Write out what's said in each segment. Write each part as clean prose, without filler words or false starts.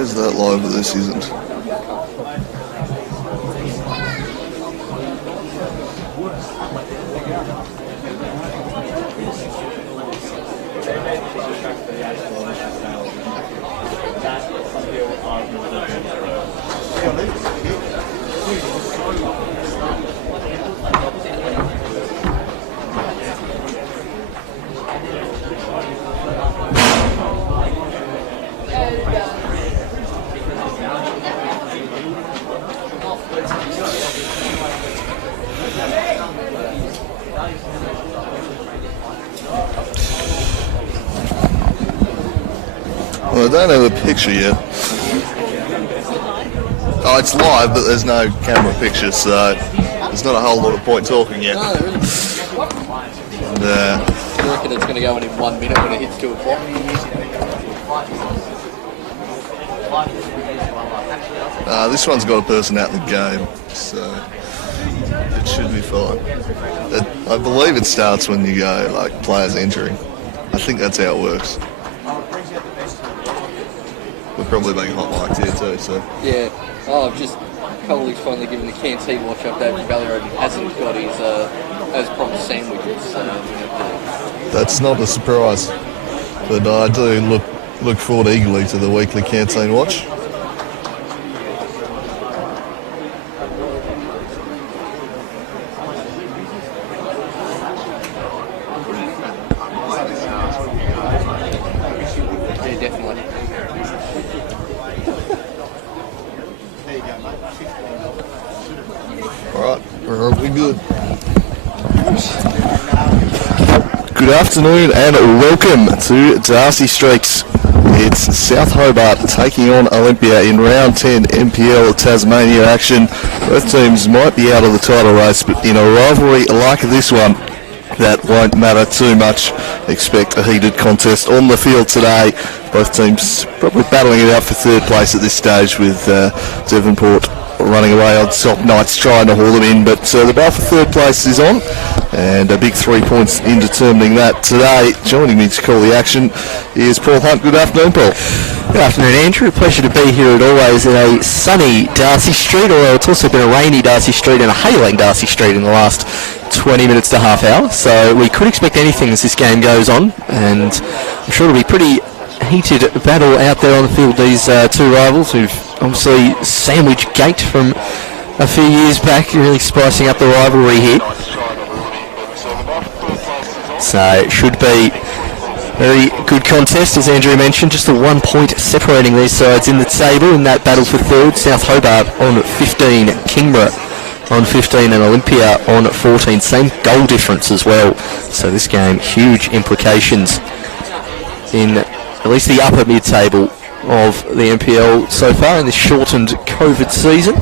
is that live, but this isn't? Well, I don't have a picture yet. Oh, it's live, but there's no camera picture, so there's not a whole lot of point talking yet. No, there isn't. And, I reckon it's going to go in 1 minute when it hits 2 o'clock. this one's got a person out in the game, so it should be fine. I believe it starts when you go, like, players entering. I think that's how it works. We're probably being hot mic'd here too, so. Yeah. Oh, I've just Coley's finally given the canteen watch update for Ballarat. He hasn't got his as promised sandwiches. So that's not a surprise, but I do look forward eagerly to the weekly canteen watch. Good afternoon and welcome to Darcy Streaks. It's South Hobart taking on Olympia in round 10 NPL Tasmania action. Both teams might be out of the title race, but in a rivalry like this one, that won't matter too much. Expect a heated contest on the field today. Both teams probably battling it out for third place at this stage, with Devonport running away on top Knights trying to haul them in, but the battle for third place is on, and a big 3 points in determining that today. Joining me to call the action is Paul Hunt. Good afternoon, Paul. Good afternoon, Andrew. Pleasure to be here as always at a sunny Darcy Street, although it's also been a rainy Darcy Street and a hailing Darcy Street in the last 20 minutes to half hour, so we could expect anything as this game goes on, and I'm sure it'll be pretty heated battle out there on the field. These two rivals who've obviously sandwiched gate from a few years back, really spicing up the rivalry here. So it should be a very good contest, as Andrew mentioned. Just the 1 point separating these sides in the table in that battle for third. South Hobart on 15, Kingborough on 15 and Olympia on 14. Same goal difference as well. So this game, huge implications in at least the upper mid-table of the NPL so far in this shortened COVID season.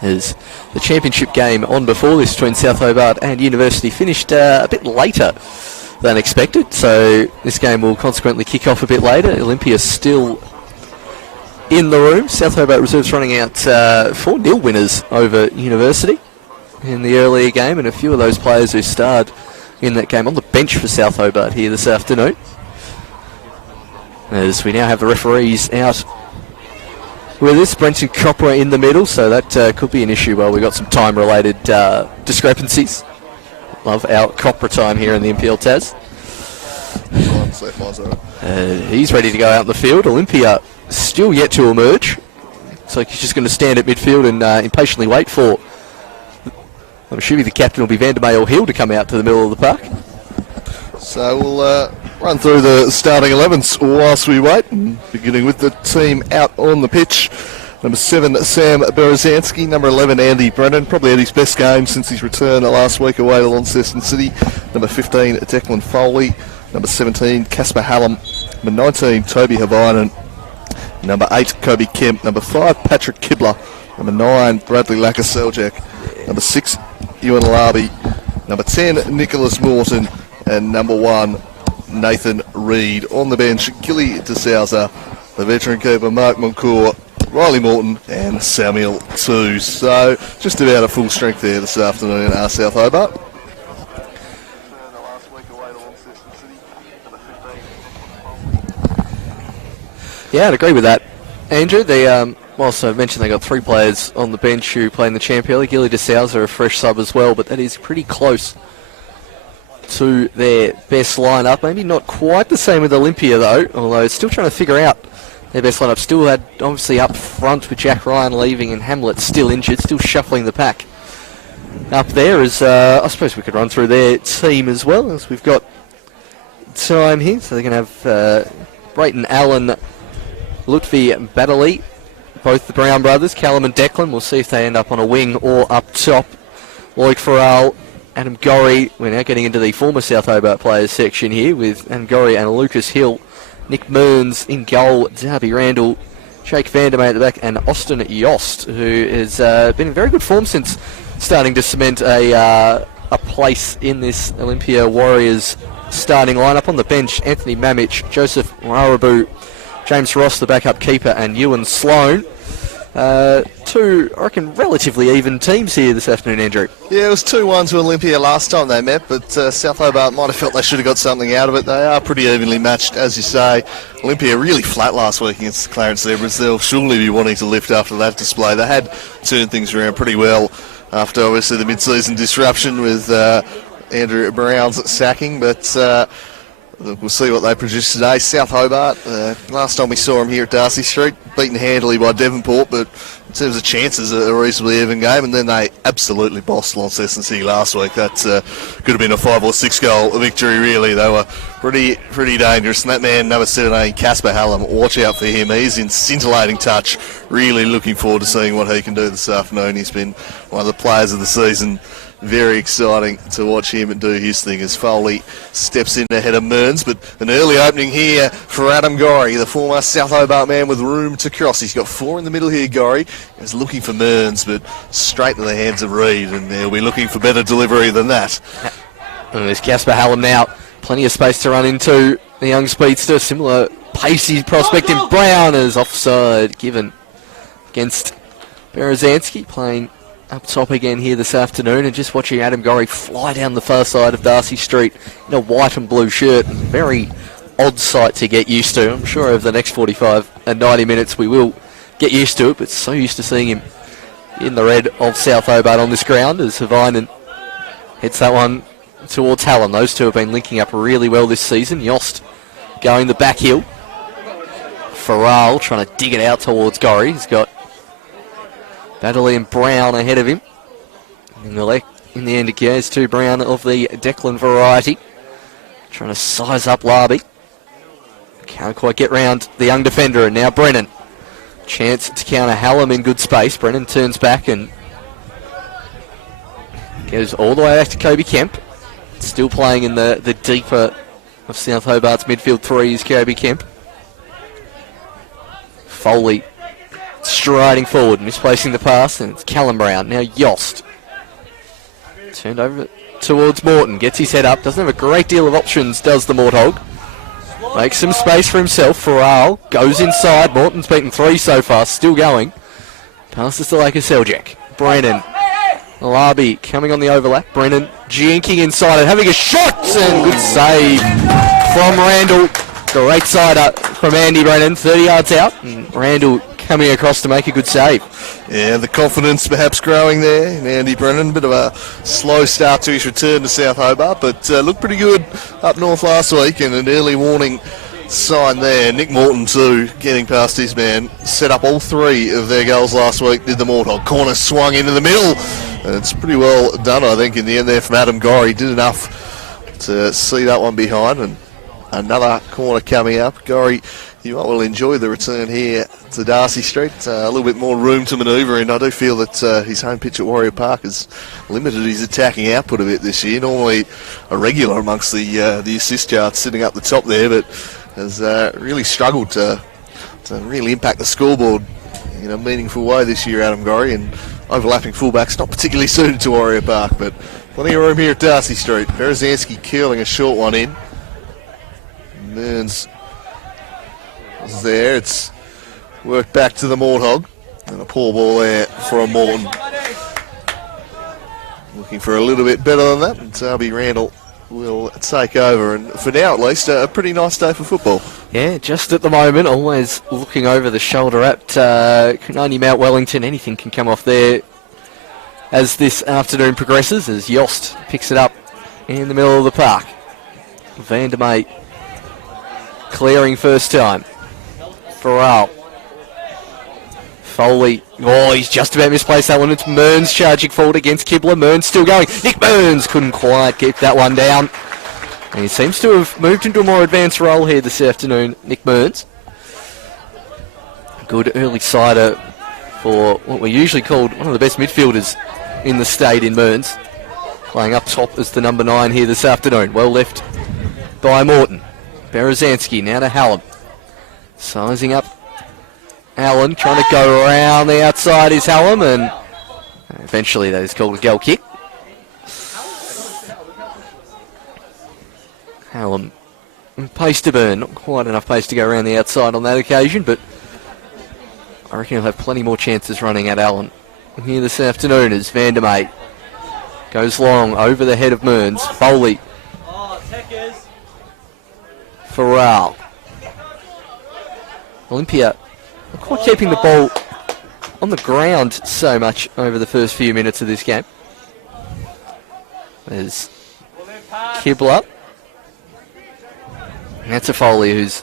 As the championship game on before this between South Hobart and University finished a bit later than expected, so this game will consequently kick off a bit later. Olympia still in the room. South Hobart reserves running out 4-0 winners over University in the earlier game, and a few of those players who starred in that game on the bench for South Hobart here this afternoon. As we now have the referees out with us, Brenton Copra in the middle, so that could be an issue. Well, we've got some time-related discrepancies. Love our Copra time here in the NPL Taz. He's ready to go out in the field. Olympia still yet to emerge. Looks like he's just going to stand at midfield and impatiently wait for, I'm assuming the captain will be Vandermeer or Hill to come out to the middle of the park. So we'll run through the starting 11s whilst we wait, beginning with the team out on the pitch. Number 7, Sam Berezanski. Number 11, Andy Brennan. Probably had his best game since his return last week away to Launceston City. Number 15, Declan Foley. Number 17, Casper Hallam. Number 19, Toby Havainen. Number 8, Kobe Kemp. Number 5, Patrick Kibler. Number 9, Bradley Lakaseljak. Number 6, Ewan Larby. Number 10, Nicholas Morton. And number 1, Nathan Reid. On the bench, Gilly DeSouza, the veteran keeper, Mark Moncourt, Riley Morton and Samuel Tews. So just about a full strength there this afternoon in South Hobart. Yeah, I'd agree with that. Andrew, they also mentioned they got 3 players on the bench who play in the Champion League. Gilly DeSouza, a fresh sub as well, but that is pretty close to their best lineup. Maybe not quite the same with Olympia though, although it's still trying to figure out their best lineup. Still had obviously up front with Jack Ryan leaving and Hamlet still injured, still shuffling the pack up there. As I suppose we could run through their team as well as we've got time here. So they're going to have Brayton Allen, Lutfi Baddeley, both the Brown brothers, Callum and Declan. We'll see if they end up on a wing or up top. Loic Farrell, Adam Gorry. We're now getting into the former South Hobart players section here with Adam Gorry and Lucas Hill. Nick Mearns in goal, Darby Randall, Jake Vandermeer at the back, and Austin Yost, who has been in very good form since starting to cement a place in this Olympia Warriors starting lineup. On the bench, Anthony Mamich, Joseph Warabu, James Ross, the backup keeper, and Ewan Sloan. 2, I reckon, relatively even teams here this afternoon, Andrew. Yeah, it was 2-1 to Olympia last time they met, but South Hobart might have felt they should have got something out of it. They are pretty evenly matched, as you say. Olympia really flat last week against the Clarence Zebras. They'll surely be wanting to lift after that display. They had turned things around pretty well after, obviously, the mid-season disruption with Andrew Brown's sacking, but we'll see what they produce today. South Hobart, last time we saw them here at Darcy Street, beaten handily by Devonport, but in terms of chances, a reasonably even game, and then they absolutely bossed Launceston City last week. That could have been a 5 or 6 goal victory, really. They were pretty dangerous, and that man, number 17, Casper Hallam, watch out for him. He's in scintillating touch. Really looking forward to seeing what he can do this afternoon. He's been one of the players of the season. Very exciting to watch him do his thing as Foley steps in ahead of Mearns. But an early opening here for Adam Gorry, the former South Hobart man with room to cross. He's got 4 in the middle here, Gorry. He's looking for Mearns, but straight to the hands of Reid, and they'll be looking for better delivery than that. And there's Casper Hallam now. Plenty of space to run into. The young speedster, similar pacey prospect in Brown, is offside given against Berezanski, playing up top again here this afternoon, and just watching Adam Gorry fly down the far side of Darcy Street in a white and blue shirt. Very odd sight to get used to. I'm sure over the next 45 and 90 minutes we will get used to it, but so used to seeing him in the red of South Hobart on this ground as Havinen hits that one towards Hallam. Those two have been linking up really well this season. Yost going the back heel. Farrell trying to dig it out towards Gorry. He's got Baddeley and Brown ahead of him. In the end, it goes to Brown of the Declan variety. Trying to size up Larby. Can't quite get round the young defender, and now Brennan. Chance to counter Hallam in good space. Brennan turns back and goes all the way back to Kobe Kemp. Still playing in the deeper of South Hobart's midfield 3 is Kobe Kemp. Foley striding forward, misplacing the pass, and it's Callum Brown. Now Yost. Turned over towards Morton, gets his head up, doesn't have a great deal of options, does the Morthog. Makes some space for himself. Farrell goes inside. Morton's beaten 3 so far, still going. Passes to Laker Seljack. Brennan. Larby coming on the overlap. Brennan jinking inside and having a shot, and good save from Randall. Great sider from Andy Brennan, 30 yards out, and Randall coming across to make a good save. Yeah, the confidence perhaps growing there in Andy Brennan. Bit of a slow start to his return to South Hobart, but looked pretty good up north last week, and an early warning sign there. Nick Morton too, getting past his man, set up all 3 of their goals last week, did the Morthog. Corner swung into the middle, and it's pretty well done, I think, in the end there from Adam Gorry. Did enough to see that one behind, and another corner coming up. Gorry, you might well enjoy the return here to Darcy Street. A little bit more room to manoeuvre in. I do feel that his home pitch at Warrior Park has limited his attacking output a bit this year. Normally a regular amongst the assist charts sitting up the top there, but has really struggled to really impact the scoreboard in a meaningful way this year, Adam Gorry, and overlapping fullbacks not particularly suited to Warrior Park, but plenty of room here at Darcy Street. Berezanski curling a short one in. Mearns is there. It's worked back to the Morthog, and a poor ball there from Morton. Looking for a little bit better than that, and Darby Randall will take over, and for now at least, a pretty nice day for football. Yeah, just at the moment, always looking over the shoulder at Canoni Mount Wellington. Anything can come off there as this afternoon progresses, as Yost picks it up in the middle of the park. Van der May clearing first time. Farrell. Foley. Oh, he's just about misplaced that one. It's Mearns charging forward against Kibler. Mearns still going. Nick Mearns couldn't quite get that one down. And he seems to have moved into a more advanced role here this afternoon, Nick Mearns. Good early sider for what we usually called one of the best midfielders in the state in Mearns. Playing up top as the number 9 here this afternoon. Well left by Morton. Berezanski now to Hallam. Sizing up Allen, trying to go around the outside is Hallam, and eventually that is called a goal kick. Hallam, pace to burn, not quite enough pace to go around the outside on that occasion, but I reckon he'll have plenty more chances running at Allen here this afternoon as Van der May goes long over the head of Mearns. Foley. Farrell. Olympia not quite keeping the ball on the ground so much over the first few minutes of this game. There's Kibler. And that's a Foley who's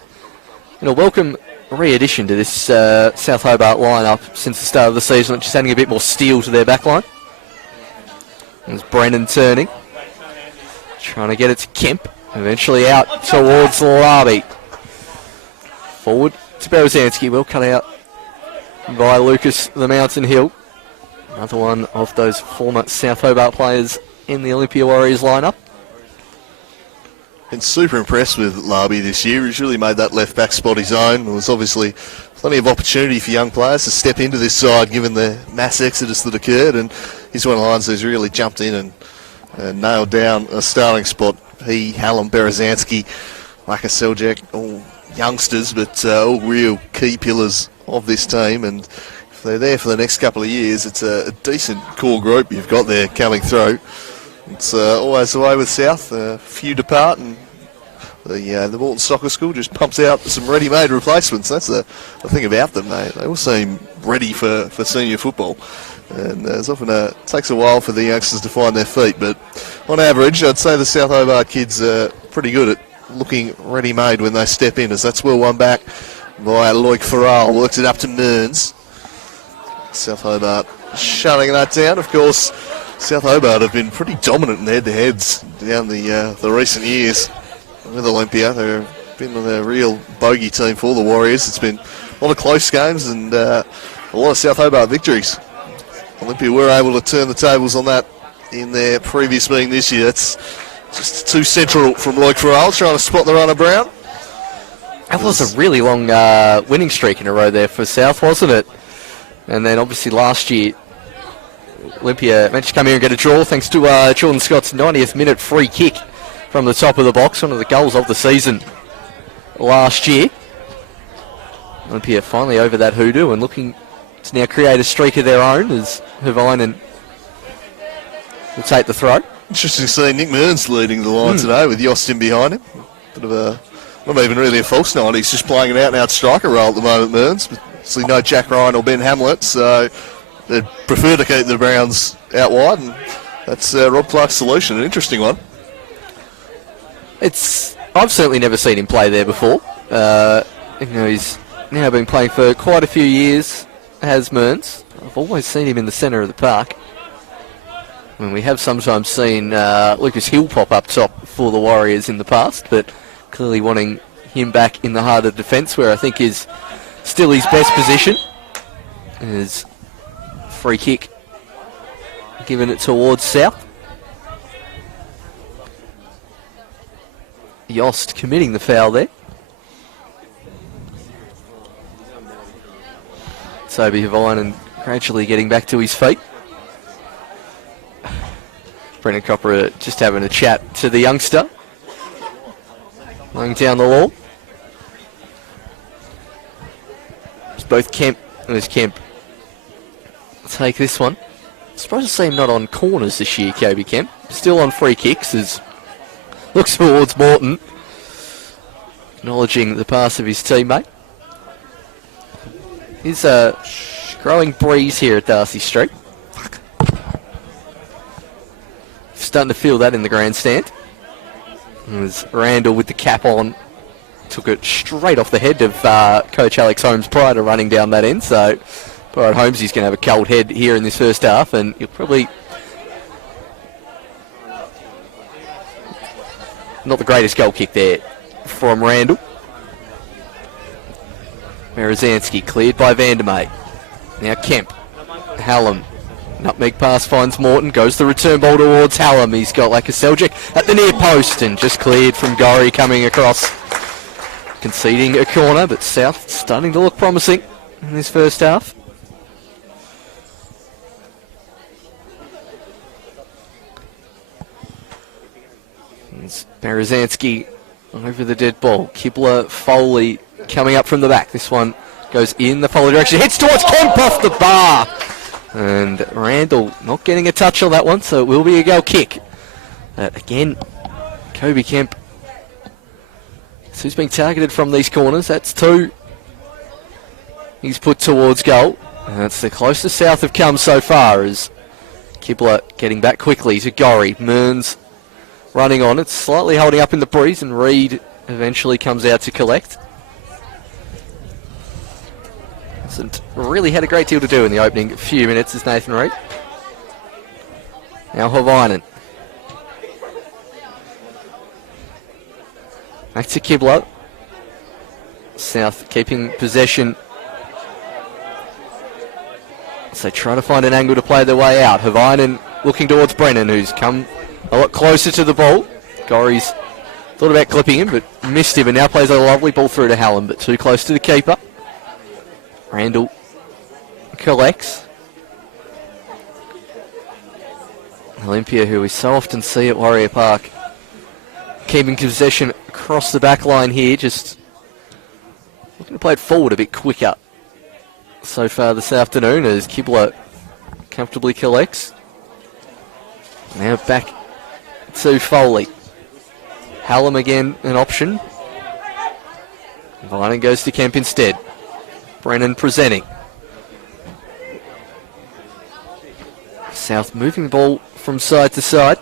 a welcome re-addition to this South Hobart lineup since the start of the season, just adding a bit more steel to their backline. There's Brennan turning. Trying to get it to Kemp. Eventually out towards Larby. Forward to Berezanski, well cut out by Lucas the Mountain Hill. Another one of those former South Hobart players in the Olympia Warriors lineup. Been super impressed with Larby this year. He's really made that left back spot his own. There was obviously plenty of opportunity for young players to step into this side given the mass exodus that occurred, and he's one of the ones who's really jumped in and nailed down a starting spot. He, Hallam, Berezanski, Laka Seljak, all youngsters, but all real key pillars of this team, and if they're there for the next couple of years, it's a decent core group you've got there coming through. It's always the way with South. A few depart, and the Morton Soccer School just pumps out some ready-made replacements. That's the thing about them. They all seem ready for senior football. And as often it takes a while for the youngsters to find their feet, but on average, I'd say the South Hobart kids are pretty good at looking ready-made when they step in, as that's well one back by Loic Farrell. Works it up to Mearns. South Hobart shutting that down. Of course, South Hobart have been pretty dominant in head-to-heads down the recent years with Olympia. They've been a real bogey team for the Warriors. It's been a lot of close games and a lot of South Hobart victories. Olympia were able to turn the tables on that in their previous meeting this year. That's just too central from Loic Farrell, trying to spot the runner Brown. That was a really long winning streak in a row there for South, wasn't it? And then obviously last year, Olympia managed to come here and get a draw thanks to Jordan Scott's 90th minute free kick from the top of the box, one of the goals of the season last year. Olympia finally over that hoodoo and looking to now create a streak of their own as Havainen will take the throw. Interesting to see Nick Mearns leading the line today with Yostin behind him. Bit of a, not even really a false nine, he's just playing an out-and-out striker role at the moment, Mearns. Obviously no Jack Ryan or Ben Hamlet, so they'd prefer to keep the Browns out wide, and that's Rob Clark's solution, an interesting one. I've certainly never seen him play there before. He's now been playing for quite a few years, has Mearns. I've always seen him in the centre of the park. I mean, we have sometimes seen Lucas Hill pop up top for the Warriors in the past, but clearly wanting him back in the heart of defence, where I think is still his best position. Is free kick, giving it towards South. Yost committing the foul there. Toby Havainen gradually getting back to his feet. Brendan Copper just having a chat to the youngster. Laying down the wall. It's both Kemp and there's Kemp. Take this one. Surprised to see him not on corners this year, Kobe Kemp. Still on free kicks as Looks towards Morton, acknowledging the pass of his teammate. There's a growing breeze here at Darcy Street. Starting to feel that in the grandstand. As Randall with the cap on took it straight off the head of Coach Alex Holmes prior to running down that end. So, prior to Holmes, he's going to have a cold head here in this first half, and you'll probably not the greatest goal kick there from Randall. Berezansky cleared by Vandermeer. Now Kemp. Hallam. Nutmeg pass finds Morton. Goes the return ball towards Hallam. He's got like a Seljuk at the near post and just cleared from Gorry coming across. Conceding a corner, but South starting to look promising in this first half. It's Berezansky over the dead ball. Kibler, Foley coming up from the back. This one goes in the Foley direction. Hits towards Kemp off the bar. And Randall not getting a touch on that one, so it will be a goal kick. But again, Kobe Kemp, who's being targeted from these corners. That's two. He's put towards goal. And that's the closest South have come so far, as Kibler getting back quickly to Gorry. Mearns running on. It's slightly holding up in the breeze, and Reed eventually comes out to collect. Hasn't really had a great deal to do in the opening few minutes, is Nathan Reed. Now Havainen. Back to Kibler. South keeping possession. So try to find an angle to play their way out. Havainen looking towards Brennan, who's come a lot closer to the ball. Gorry's thought about clipping him, but missed him, and now plays a lovely ball through to Hallam, but too close to the keeper. Randall collects. Olympia, who we so often see at Warrior Park, keeping possession across the back line here, just looking to play it forward a bit quicker so far this afternoon, as Kibler comfortably collects. Now back to Foley. Hallam again an option. Vining goes to Kemp instead. Brennan presenting. South moving the ball from side to side.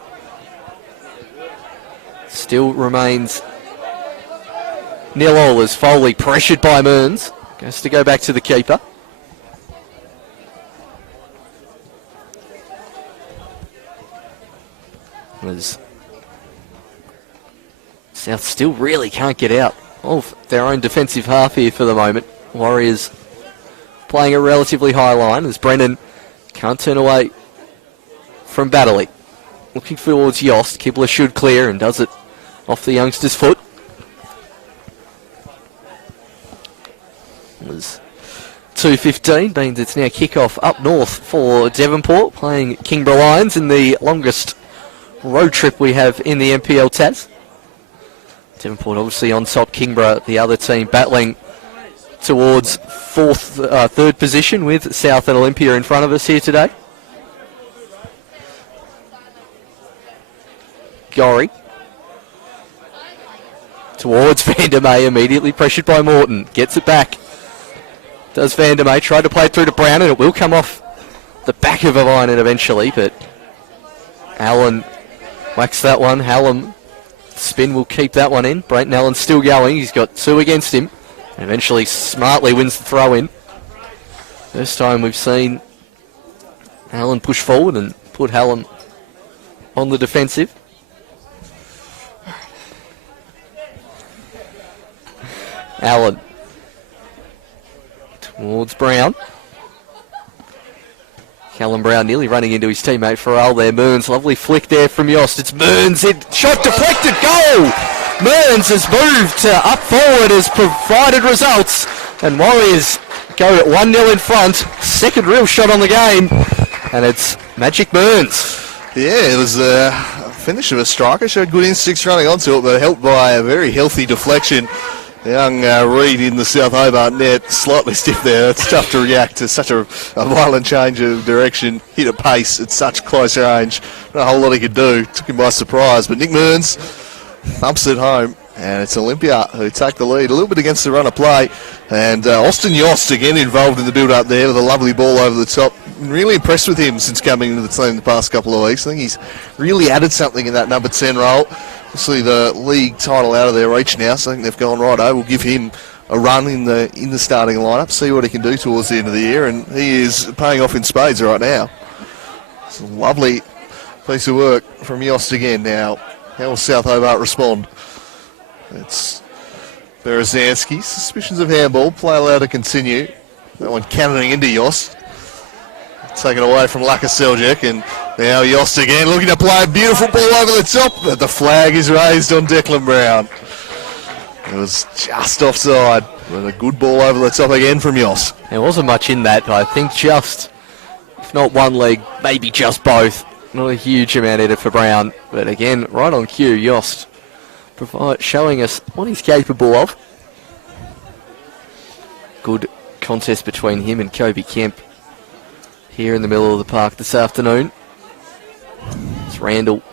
Still remains 0-0 as Foley, pressured by Mearns, goes to go back to the keeper. As South still really can't get out of their own defensive half here for the moment. Warriors playing a relatively high line as Brennan can't turn away from Battley. Looking towards Yost. Kibler should clear and does it off the youngster's foot. It was 2:15, means it's now kick-off up north for Devonport, playing Kingborough Lions in the longest road trip we have in the NPL Tas. Devonport obviously on top, Kingborough, the other team, battling towards third position with South and Olympia in front of us here today. Gorry towards Vandermeer, immediately pressured by Morton. Gets it back. Does Vandermeer, try to play it through to Brown, and it will come off the back of Havainen eventually, but Allen whacks that one. Hallam spin will keep that one in. Brayton Allen still going. He's got two against him. And eventually smartly wins the throw in. First time we've seen Allen push forward and put Hallam on the defensive. Allen towards Brown. Callum Brown nearly running into his teammate Farrell there. Mearns, lovely flick there from Yost. It's Mearns, shot deflected, goal! Mearns has moved up forward, has provided results, and Warriors go at 1-0 in front. Second real shot on the game, and it's Magic Mearns. Yeah, it was a finish of a striker. Showed good instincts running onto it, but helped by a very healthy deflection. Young Reed in the South Hobart net, slightly stiff there. It's tough to react to such a violent change of direction. Hit a pace at such close range. Not a whole lot he could do. Took him by surprise. But Nick Mearns thumps it home, and it's Olympia who take the lead a little bit against the run of play. And Austin Yost again involved in the build-up there with a lovely ball over the top. Really impressed with him since coming into the team the past couple of weeks. I think he's really added something in that number 10 role. Obviously the league title out of their reach now, so I think they've gone right. We'll give him a run in the starting lineup, see what he can do towards the end of the year, and he is paying off in spades right now. It's a lovely piece of work from Yost again. Now, how will South Hobart respond? It's Berezanski. Suspicions of handball. Play allowed to continue. That one cannoning into Yost. Taken away from Laka Seljuk, and now Yost again looking to play a beautiful ball over the top, but the flag is raised on Declan Brown. It was just offside, but a good ball over the top again from Yost. There wasn't much in that, but I think just, if not one leg, maybe just both. Not a huge amount in it for Brown, but again, right on cue, Yost showing us what he's capable of. Good contest between him and Kobe Kemp here in the middle of the park this afternoon. It's Randall.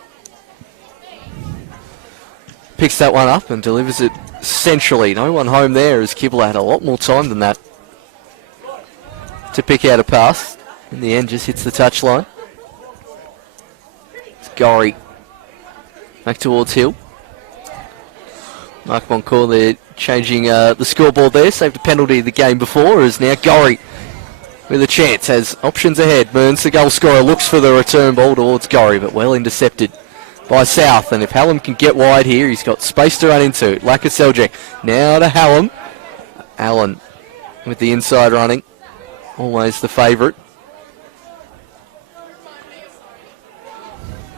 Picks that one up and delivers it centrally. No one home there as Kibble had a lot more time than that to pick out a pass. In the end, just hits the touchline. It's Gorry. Back towards Hill. Mark Moncourt there changing the scoreboard there. Saved a penalty the game before, as now Gorry with a chance, has options ahead. Mearns, the goal scorer, looks for the return ball towards Gorry, but well intercepted by South. And if Hallam can get wide here, he's got space to run into. Laka Seljuk now to Hallam. Allen with the inside running. Always the favourite.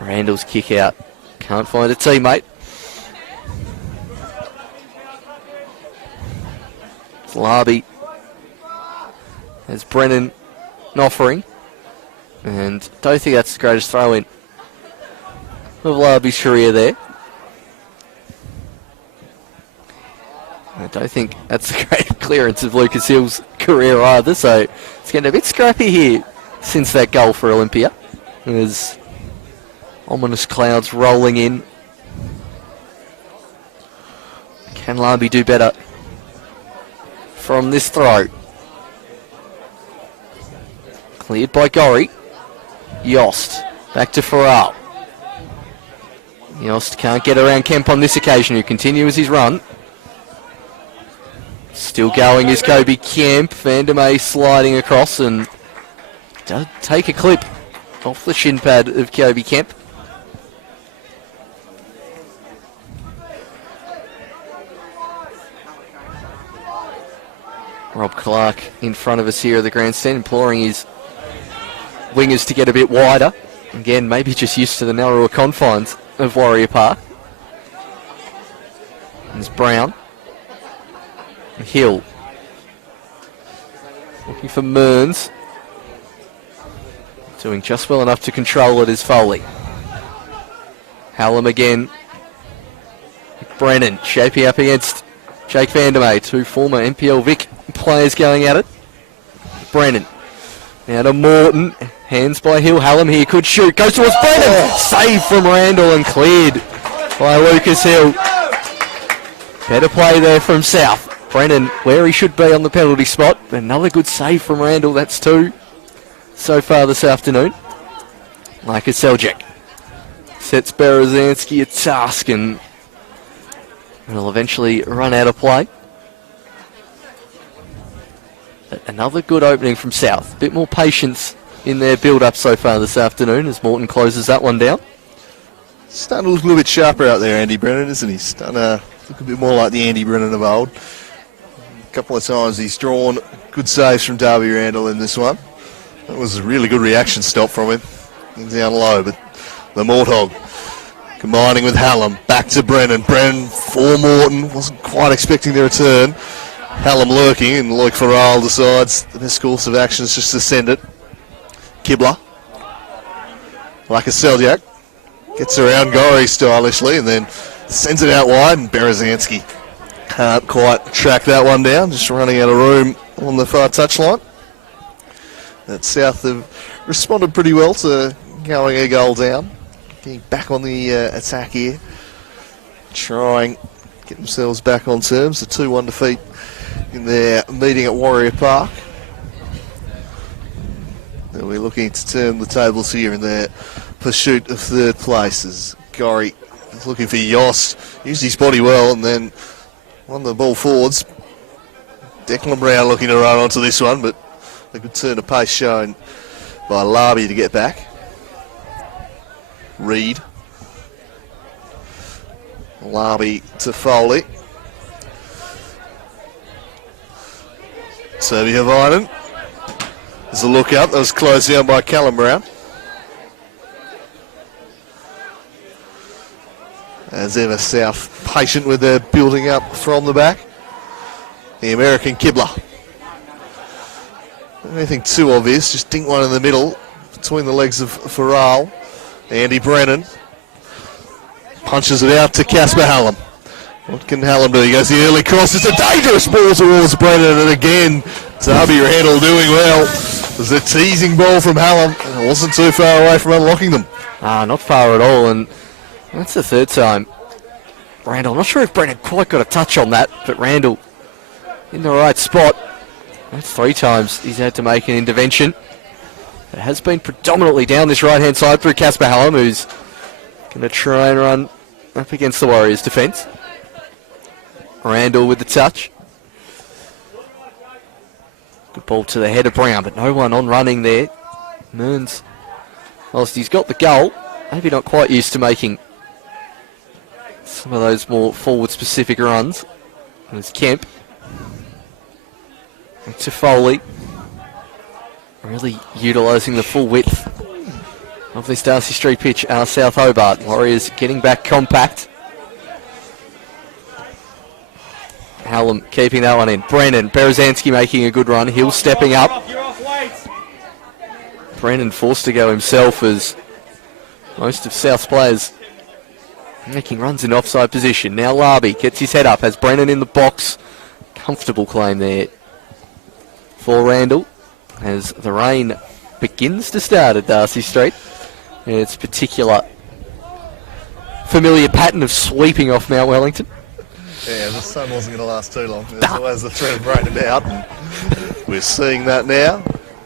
Randall's kick out. Can't find a teammate. It's Larby. As Brennan offering. And don't think that's the greatest throw in of Larby's career there. I don't think that's the great clearance of Lucas Hill's career either, so it's getting a bit scrappy here since that goal for Olympia. There's ominous clouds rolling in. Can Larby do better from this throw? Cleared by Gorry. Yost back to Farrell. Yost can't get around Kemp on this occasion, who continues his run. Still going is Kobe Kemp. Vandermeer sliding across and does take a clip off the shin pad of Kobe Kemp. Rob Clark in front of us here at the grandstand, imploring his wingers to get a bit wider. Again, maybe just used to the narrower confines of Warrior Park. There's Brown. Hill. Looking for Mearns. Doing just well enough to control it is Foley. Hallam again. Brennan shaping up against Jake Vandermeer. Two former NPL Vic players going at it. Brennan. Now to Morton. Hands by Hill. Hallam here could shoot. Goes towards Brennan. Save from Randall and cleared by Lucas Hill. Better play there from South. Brennan where he should be on the penalty spot. Another good save from Randall. That's two so far this afternoon. Laka Seljuk sets Berezanski a task and will eventually run out of play. But another good opening from South. A bit more patience in their build-up so far this afternoon as Morton closes that one down. Starting to look a little bit sharper out there, Andy Brennan, isn't he? Starting to look a bit more like the Andy Brennan of old. A couple of times he's drawn good saves from Darby Randall in this one. That was a really good reaction stop from him. He's down low, but the Morthog combining with Hallam. Back to Brennan. Brennan for Morton. Wasn't quite expecting the return. Hallam lurking, and Loic Farrell decides the best course of action is just to send it. Kibler. Laka Seljuk gets around Gorry stylishly and then sends it out wide, and Berezanski can't quite track that one down, just running out of room on the far touchline. That South have responded pretty well to going a goal down. Getting back on the attack here trying to get themselves back on terms. A 2-1 defeat in their meeting at Warrior Park. They'll be looking to turn the tables here in their pursuit of third place as Gorry is looking for Yoss. Used his body well and then won the ball forwards. Declan Brown looking to run onto this one, but a good turn of pace shown by Larby to get back. Reed. Larby to Foley. Serbia Vinen. There's a look up. That was closed down by Callum Brown. As ever, South patient with their building up from the back. The American Kibler. Anything too obvious, just dink one in the middle between the legs of Farrell. Andy Brennan punches it out to Casper Hallam. What can Hallam do? He goes the early cross. It's a dangerous ball towards Brennan, and again, Darby Randall doing well. It was a teasing ball from Hallam, and it wasn't too far away from unlocking them. Not far at all, and that's the third time. Randall, not sure if Brennan quite got a touch on that, but Randall in the right spot. That's 3 times he's had to make an intervention. It has been predominantly down this right-hand side through Casper Hallam, who's going to try and run up against the Warriors' defence. Randall with the touch. Good ball to the head of Brown, but no one on running there. Mearns, whilst he's got the goal, maybe not quite used to making some of those more forward-specific runs. There's Kemp. To Foley. Really utilising the full width of this Darcy Street pitch, South Hobart. Warriors getting back compact. Hallam keeping that one in. Brennan, Berezanski making a good run. Hill stepping up. Brennan forced to go himself as most of South's players making runs in offside position. Now Larby gets his head up, has Brennan in the box. Comfortable claim there for Randall as the rain begins to start at Darcy Street. And its particular familiar pattern of sweeping off Mount Wellington. Yeah, the sun wasn't going to last too long. There's always the threat of rain about, and we're seeing that now.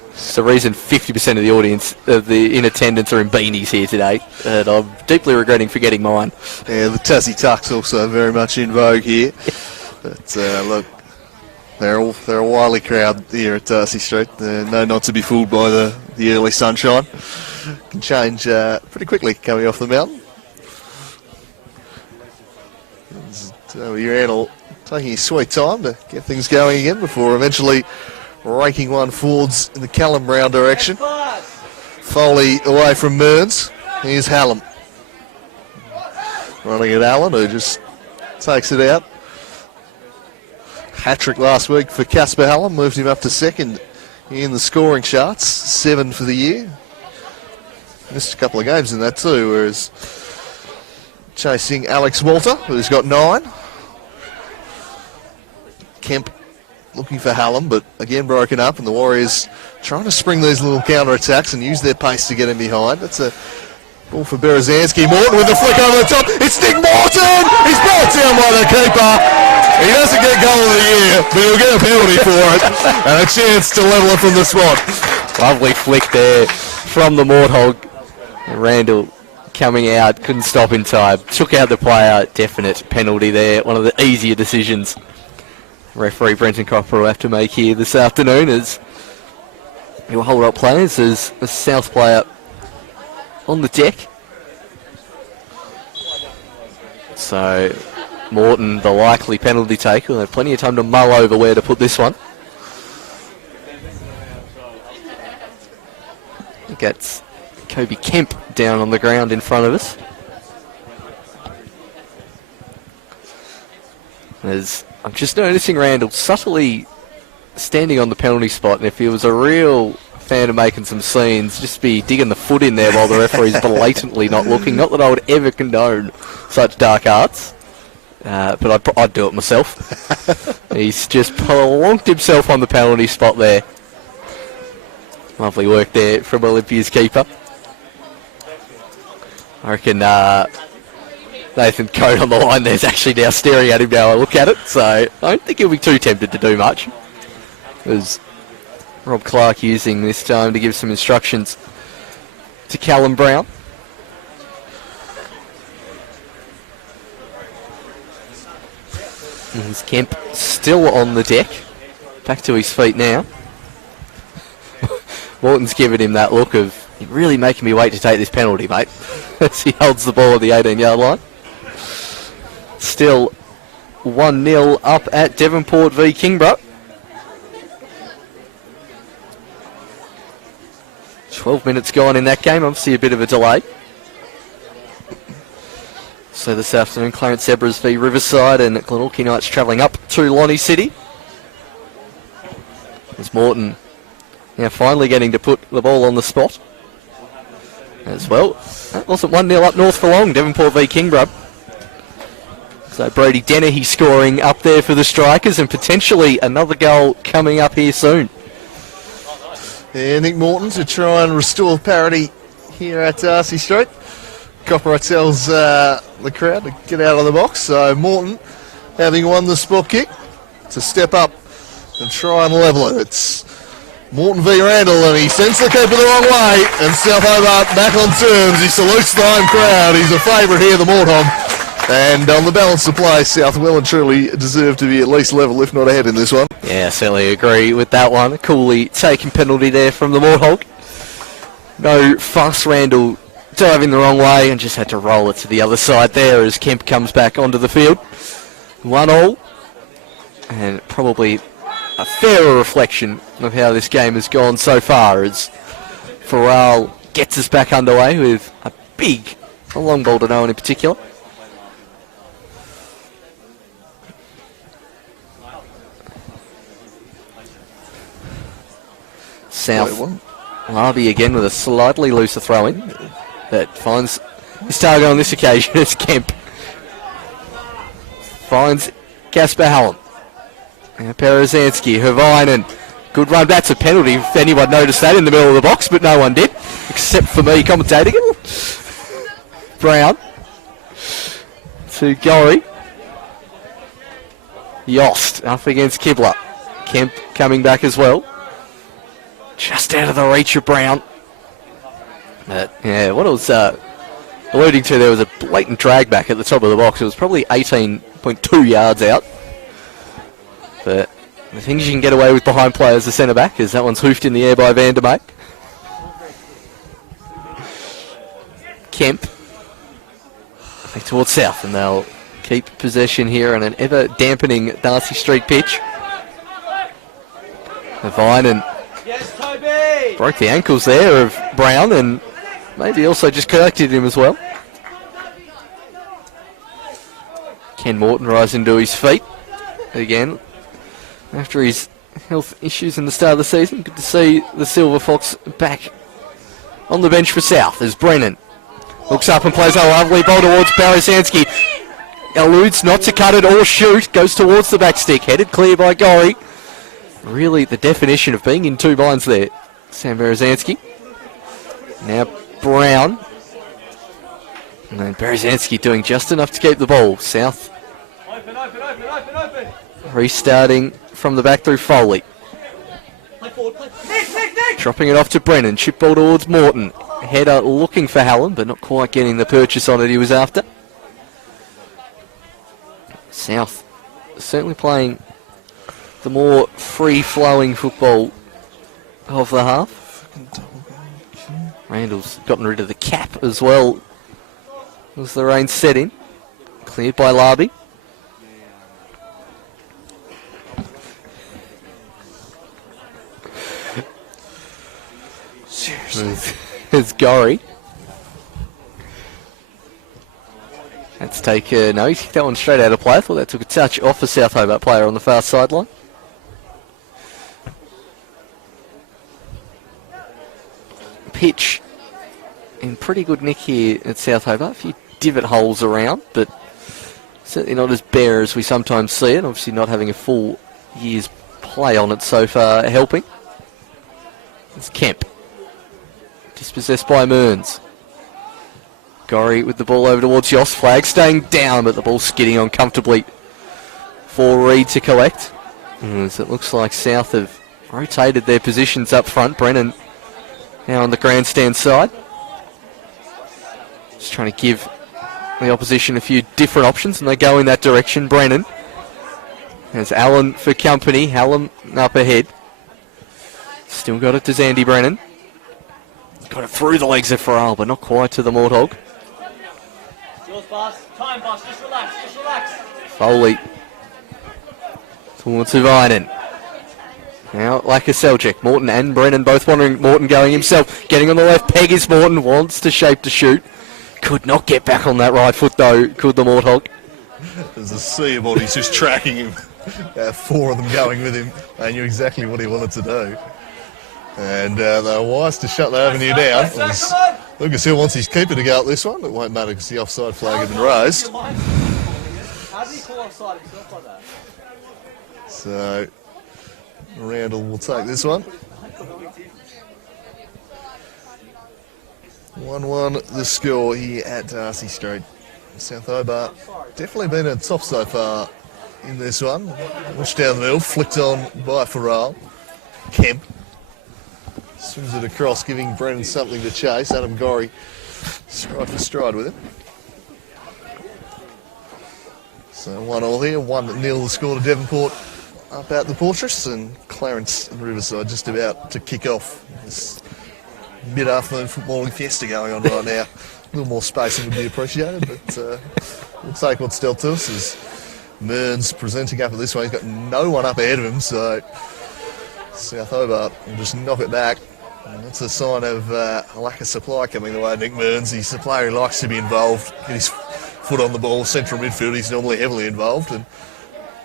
It's the reason 50% of the audience in attendance are in beanies here today, and I'm deeply regretting forgetting mine. Yeah, the Tassie Tuck's also very much in vogue here. But look, they're a wily crowd here at Darcy Street. They know not to be fooled by the early sunshine. Can change pretty quickly coming off the mountain. So Uranel taking his sweet time to get things going again before eventually raking one forwards in the Callum Brown direction. Foley away from Mearns. Here's Hallam. Running at Allen, who just takes it out. Hat-trick last week for Casper Hallam, moved him up to second in the scoring charts, 7 for the year. Missed a couple of games in that too, whereas chasing Alex Walter, who's got 9. Kemp looking for Hallam, but again broken up, and the Warriors trying to spring these little counter-attacks and use their pace to get him behind. That's a ball for Berezanski. Morton with the flick over the top. It's Nick Morton! He's brought down by the keeper. He doesn't get goal of the year, but he'll get a penalty for it, and a chance to level it from the spot. Lovely flick there from the Morthog. Randall coming out, couldn't stop in time. Took out the player, definite penalty there. One of the easier decisions referee Brenton Copper will have to make here this afternoon as he'll hold up players as a South player on the deck. So Morton, the likely penalty taker, will have plenty of time to mull over where to put this one. I think that's Kobe Kemp down on the ground in front of us. As I'm just noticing Randall subtly standing on the penalty spot, and if he was a real fan of making some scenes, just be digging the foot in there while the referee's blatantly not looking. Not that I would ever condone such dark arts, but I'd do it myself. He's just plonked himself on the penalty spot there. Lovely work there from Olympia's keeper. I reckon Nathan Coate on the line there's actually now staring at him now I look at it, so I don't think he'll be too tempted to do much. It was Rob Clark using this time to give some instructions to Callum Brown. And here's Kemp still on the deck. Back to his feet now. Morton's giving him that look of, you're really making me wait to take this penalty, mate, as he holds the ball at the 18-yard line. Still 1-0 up at Devonport v Kingborough. 12 minutes gone in that game, obviously a bit of a delay. So this afternoon, Clarence Zebras v Riverside and Glenorchy Knights travelling up to Lonnie City. As Morton now finally getting to put the ball on the spot as well. That wasn't 1-0 up north for long, Devonport v Kingborough. So Brody Dennehy scoring up there for the Strikers and potentially another goal coming up here soon. Yeah, Nick Morton to try and restore parity here at Darcy Street. Copyright tells the crowd to get out of the box. So Morton, having won the spot kick, to step up and try and level it. It's Morton v Randall, and he sends the keeper the wrong way, and South Hobart back on terms. He salutes the home crowd. He's a favourite here, the Morthog. And on the balance of play, South well and truly deserve to be at least level, if not ahead in this one. Yeah, certainly agree with that one. Coolly taking penalty there from the Morthog. No fuss, Randall diving the wrong way and just had to roll it to the other side there as Kemp comes back onto the field. 1-1, and probably a fairer reflection of how this game has gone so far as Farrell gets us back underway with a long ball to no one in particular. South Larby again with a slightly looser throw-in that finds his target on this occasion as Kemp finds Casper Hallam. And Perezansky, Hervinen, good run. That's a penalty if anyone noticed that in the middle of the box, but no one did, except for me commentating it. Brown to Gorry. Yost up against Kibler. Kemp coming back as well. Just out of the reach of Brown. Yeah, what I was alluding to, there was a blatant drag back at the top of the box. It was probably 18.2 yards out. But the things you can get away with behind players, the centre back, is that one's hoofed in the air by Van der Meek. Kemp back towards South, and they'll keep possession here on an ever dampening Darcy Street pitch. Vine broke the ankles there of Brown and maybe also just collected him as well. Ken Morton rising to his feet again after his health issues in the start of the season. Good to see the Silver Fox back on the bench for South as Brennan looks up and plays a lovely ball towards Barasansky. Eludes not to cut it or shoot, goes towards the back stick, headed clear by Gorry. Really the definition of being in two minds there, Sam Barasansky. Now Brown. And then Barasansky doing just enough to keep the ball. South restarting from the back through Foley. Dropping it off to Brennan. Chip ball towards Morton. Header looking for Hallam, but not quite getting the purchase on it he was after. South certainly playing the more free-flowing football of the half. Randall's gotten rid of the cap as well as the rain set in. Cleared by Larby. Seriously. It's Gorry. Let's take no, he kicked that one straight out of play. I thought that took a touch off a South Hobart player on the far sideline. Pitch in pretty good nick here at South Hobart. A few divot holes around, but certainly not as bare as we sometimes see it. Obviously not having a full year's play on it so far helping. It's Kemp. Dispossessed by Mearns. Gorry with the ball over towards Yoss. Flag staying down, but the ball skidding on comfortably for Reid to collect. As it looks like South have rotated their positions up front. Brennan now on the grandstand side. Just trying to give the opposition a few different options, and they go in that direction. Brennan has Allen for company. Hallam up ahead. Still got it to Zandy Brennan. Got it through the legs of Farrell, but not quite to the Morthog. Time, boss. Just relax. Foley towards Uvinen. Now, like a Seljuk, Morton and Brennan both wondering. Morton going himself, getting on the left peg is Morton, wants to shape to shoot. Could not get back on that right foot though, could the Morthog. There's a sea of bodies just tracking him. 4 of them going with him. They knew exactly what he wanted to do. And they were wise to shut the avenue down. As Lucas Hill wants his keeper to go at this one. It won't matter because the offside flag had been raised. How did he call offside himself like that? So Randall will take this one. 1-1 the score here at Darcy Street. South Hobart definitely been at top so far in this one. Pushed down the middle, flicked on by Farrell. Kemp swings it across, giving Brennan something to chase. Adam Gorry stride for stride with him. So 1-1 here, 1-0 the score to Devonport up at the Fortress, and Clarence and Riverside just about to kick off this mid-afternoon footballing fiesta going on right now. A little more spacing would be appreciated, but we'll take what's dealt to us as Mearns presenting up at this one. He's got no one up ahead of him, so South Hobart will just knock it back. And that's a sign of a lack of supply coming the way of Nick Mearns. He's a player who likes to be involved, get his foot on the ball, central midfield. He's normally heavily involved, and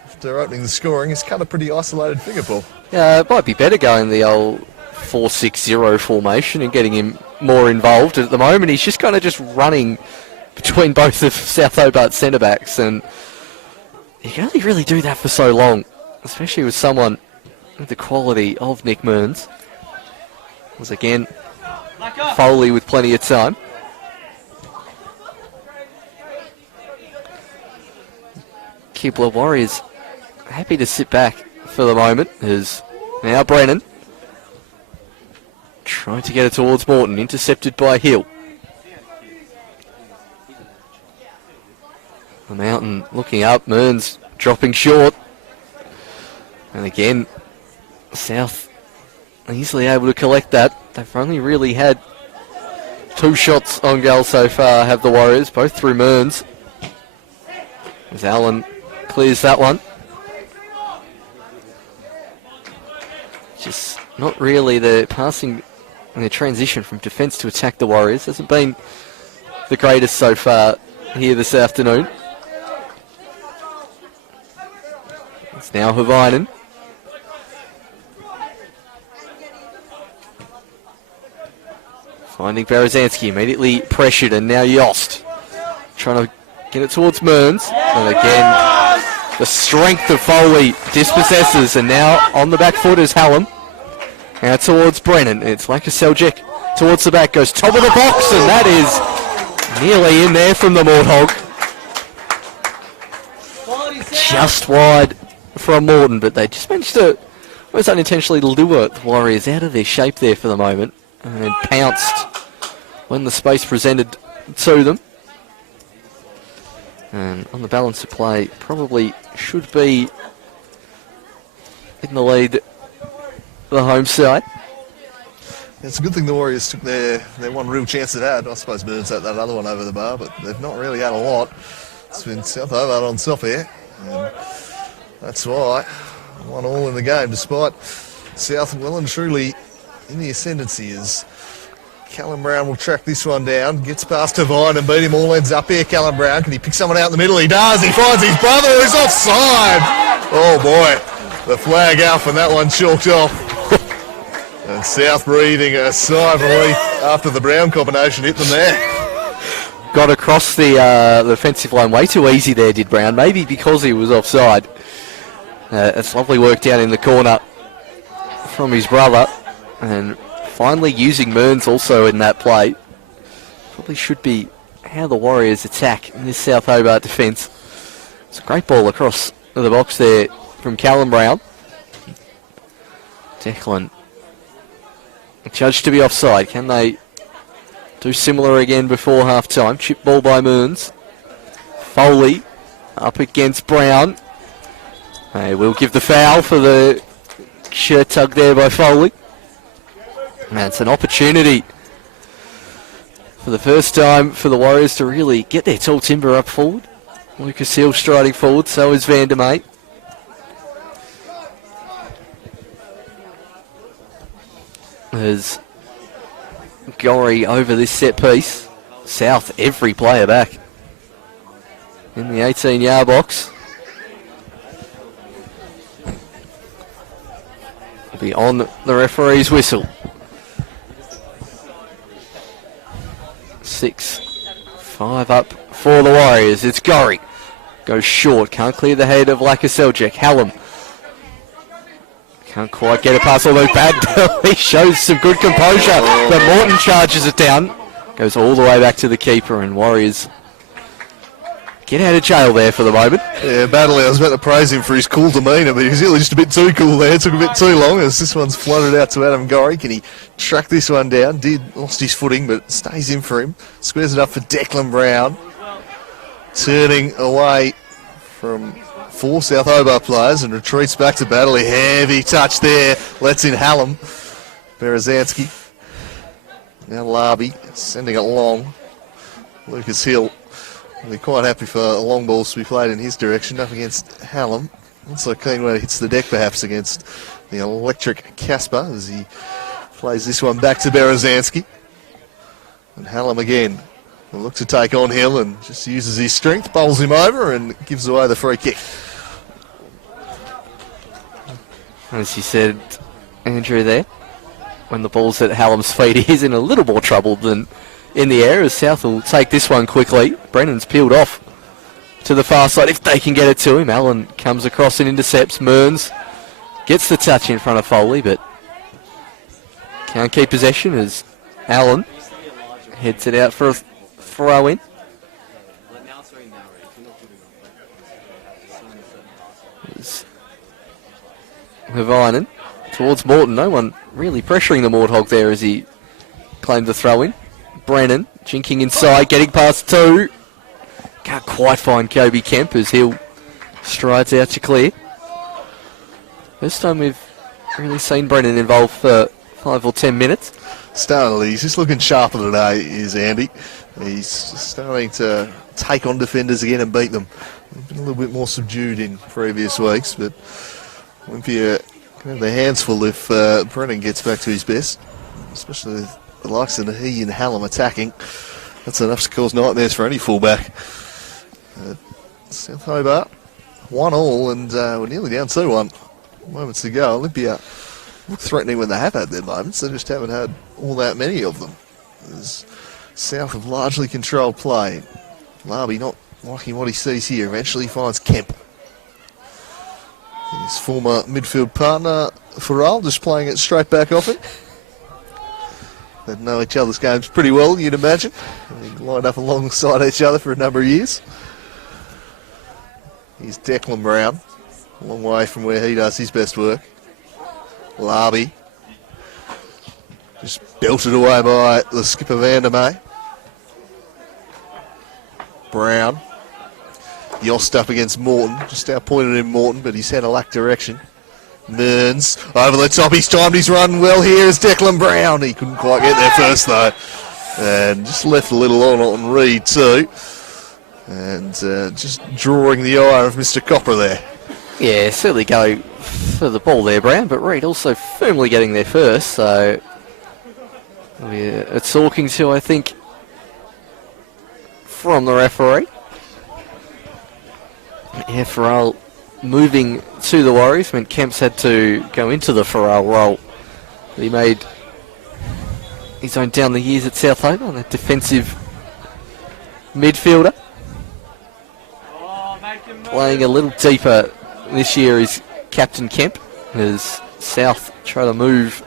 after opening the scoring, he's cut a pretty isolated figure, Paul. Yeah, it might be better going the old 4-6-0 formation and getting him more involved. At the moment, he's just kind of just running between both of South Hobart's centre-backs, and you can only really do that for so long, especially with someone with the quality of Nick Mearns. Was again Foley with plenty of time. Kibler Warriors happy to sit back for the moment as now Brennan trying to get it towards Morton, intercepted by Hill. The Mountain looking up, Mearns dropping short. And again, South easily able to collect that. They've only really had 2 shots on goal so far, have the Warriors, both through Mearns. As Allen clears that one. Just not really the passing and the transition from defence to attack the Warriors hasn't been the greatest so far here this afternoon. It's now Hovinen. Finding Berezanski, immediately pressured, and now Yost trying to get it towards Mearns. And again, the strength of Foley dispossesses, and now on the back foot is Hallam. Now towards Brennan, it's like a Seljuk towards the back, goes top of the box, and that is nearly in there from the Morthog. Just wide from Morton, but they just managed to almost unintentionally lure the Warriors out of their shape there for the moment, and then pounced when the space presented to them. And on the balance of play, probably should be in the lead, the home side. It's a good thing the Warriors took their one real chance it had. I suppose Mearns had that other one over the bar, but they've not really had a lot. It's been South Hobart on top here, and that's why 1-1 in the game, despite South well and truly in the ascendancy. As Callum Brown will track this one down, gets past Devine and beat him all ends up here. Callum Brown, can he pick someone out in the middle? He does. He finds his brother who's offside. Oh boy, the flag up and that one chalked off. And South breathing a sigh of relief after the Brown combination hit them there. Got across the defensive line way too easy there, did Brown. Maybe because he was offside. It's lovely work down in the corner from his brother. And finally using Mearns also in that play. Probably should be how the Warriors attack in this South Hobart defence. It's a great ball across the box there from Callum Brown. Declan judged to be offside. Can they do similar again before half-time? Chip ball by Moons. Foley up against Brown. They will give the foul for the shirt tug there by Foley. And it's an opportunity for the first time for the Warriors to really get their tall timber up forward. Lucas Hill striding forward, so is Van der Mate. There's Gorry over this set piece. South, every player back in the 18-yard box. Will be on the referee's whistle. 6-5 up for the Warriors. It's Gorry. Goes short. Can't clear the head of Lakaseljak. Hallam. Can't quite get it past, although bad. He shows some good composure. But Morton charges it down. Goes all the way back to the keeper, and Warriors get out of jail there for the moment. Yeah, Baddeley, I was about to praise him for his cool demeanour, but he was really just a bit too cool there. It took a bit too long as this one's floated out to Adam Gorry. Can he track this one down? Lost his footing, but stays in for him. Squares it up for Declan Brown. Turning away from 4 South Hobart players and retreats back to Baddeley. Heavy touch there. Lets in Hallam. Berezanski. Now Larby sending it long. Lucas Hill. They're quite happy for long balls to be played in his direction up against Hallam. Also keen when it hits the deck perhaps against the electric Casper as he plays this one back to Berezanski. And Hallam again will look to take on Hill and just uses his strength, bowls him over and gives away the free kick. As you said, Andrew, there, when the ball's at Hallam's feet, he's in a little more trouble than in the air, as South will take this one quickly. Brennan's peeled off to the far side if they can get it to him. Allen comes across and intercepts. Mearns gets the touch in front of Foley, but can't keep possession as Allen heads it out for a throw in. Havainen towards Morton. No one really pressuring the Morthog there as he claimed the throw in. Brennan jinking inside, getting past 2. Can't quite find Kobe Kemp as Hill strides out to clear. First time we've really seen Brennan involved for 5 or 10 minutes. Starting, he's just looking sharper today, is Andy. He's starting to take on defenders again and beat them. He's been a little bit more subdued in previous weeks, but Olympia can have their hands full if Brennan gets back to his best, especially the likes of he and Hallam attacking. That's enough to cause nightmares for any fullback. South Hobart, 1-1, and we're nearly down 2-1. Moments to go. Olympia look threatening when they have had their moments. They just haven't had all that many of them. As South have largely controlled play. Larby not liking what he sees here. Eventually finds Kemp. His former midfield partner, Farrell, just playing it straight back off it. They know each other's games pretty well, you'd imagine. They lined up alongside each other for a number of years. Here's Declan Brown, a long way from where he does his best work. Larby, just belted away by the skipper Van der May. Brown, Yost up against Morton, just outpointed him Morton, but he's had a lack direction. Mearns over the top, he's timed his run well here is Declan Brown. He couldn't quite get there first though. And just left a little on Reed too. And just drawing the eye of Mr. Copper there. Yeah, certainly go for the ball there, Brown, but Reed also firmly getting there first, so it's talking to, I think, from the referee. Yeah, Farrell moving to the Warriors meant Kemp's had to go into the Farrell role. He made his own down the years at South Hobart, that defensive midfielder. Playing a little deeper this year is Captain Kemp as South try to move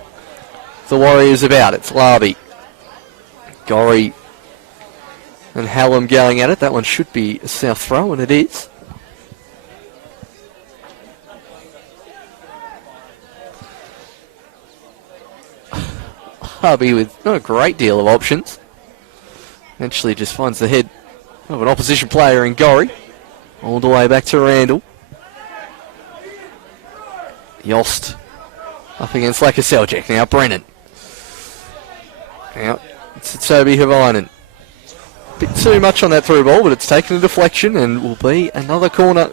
the Warriors about. It's Larby. Gorry And Hallam going at it. That one should be a south throw, and it is. Harvey with not a great deal of options. Eventually just finds the head of an opposition player in Gorry. All the way back to Randall. Yost up against Lakaseljack. Now Brennan. Now it's Toby Havainen. Bit too much on that through ball, but it's taken a deflection and will be another corner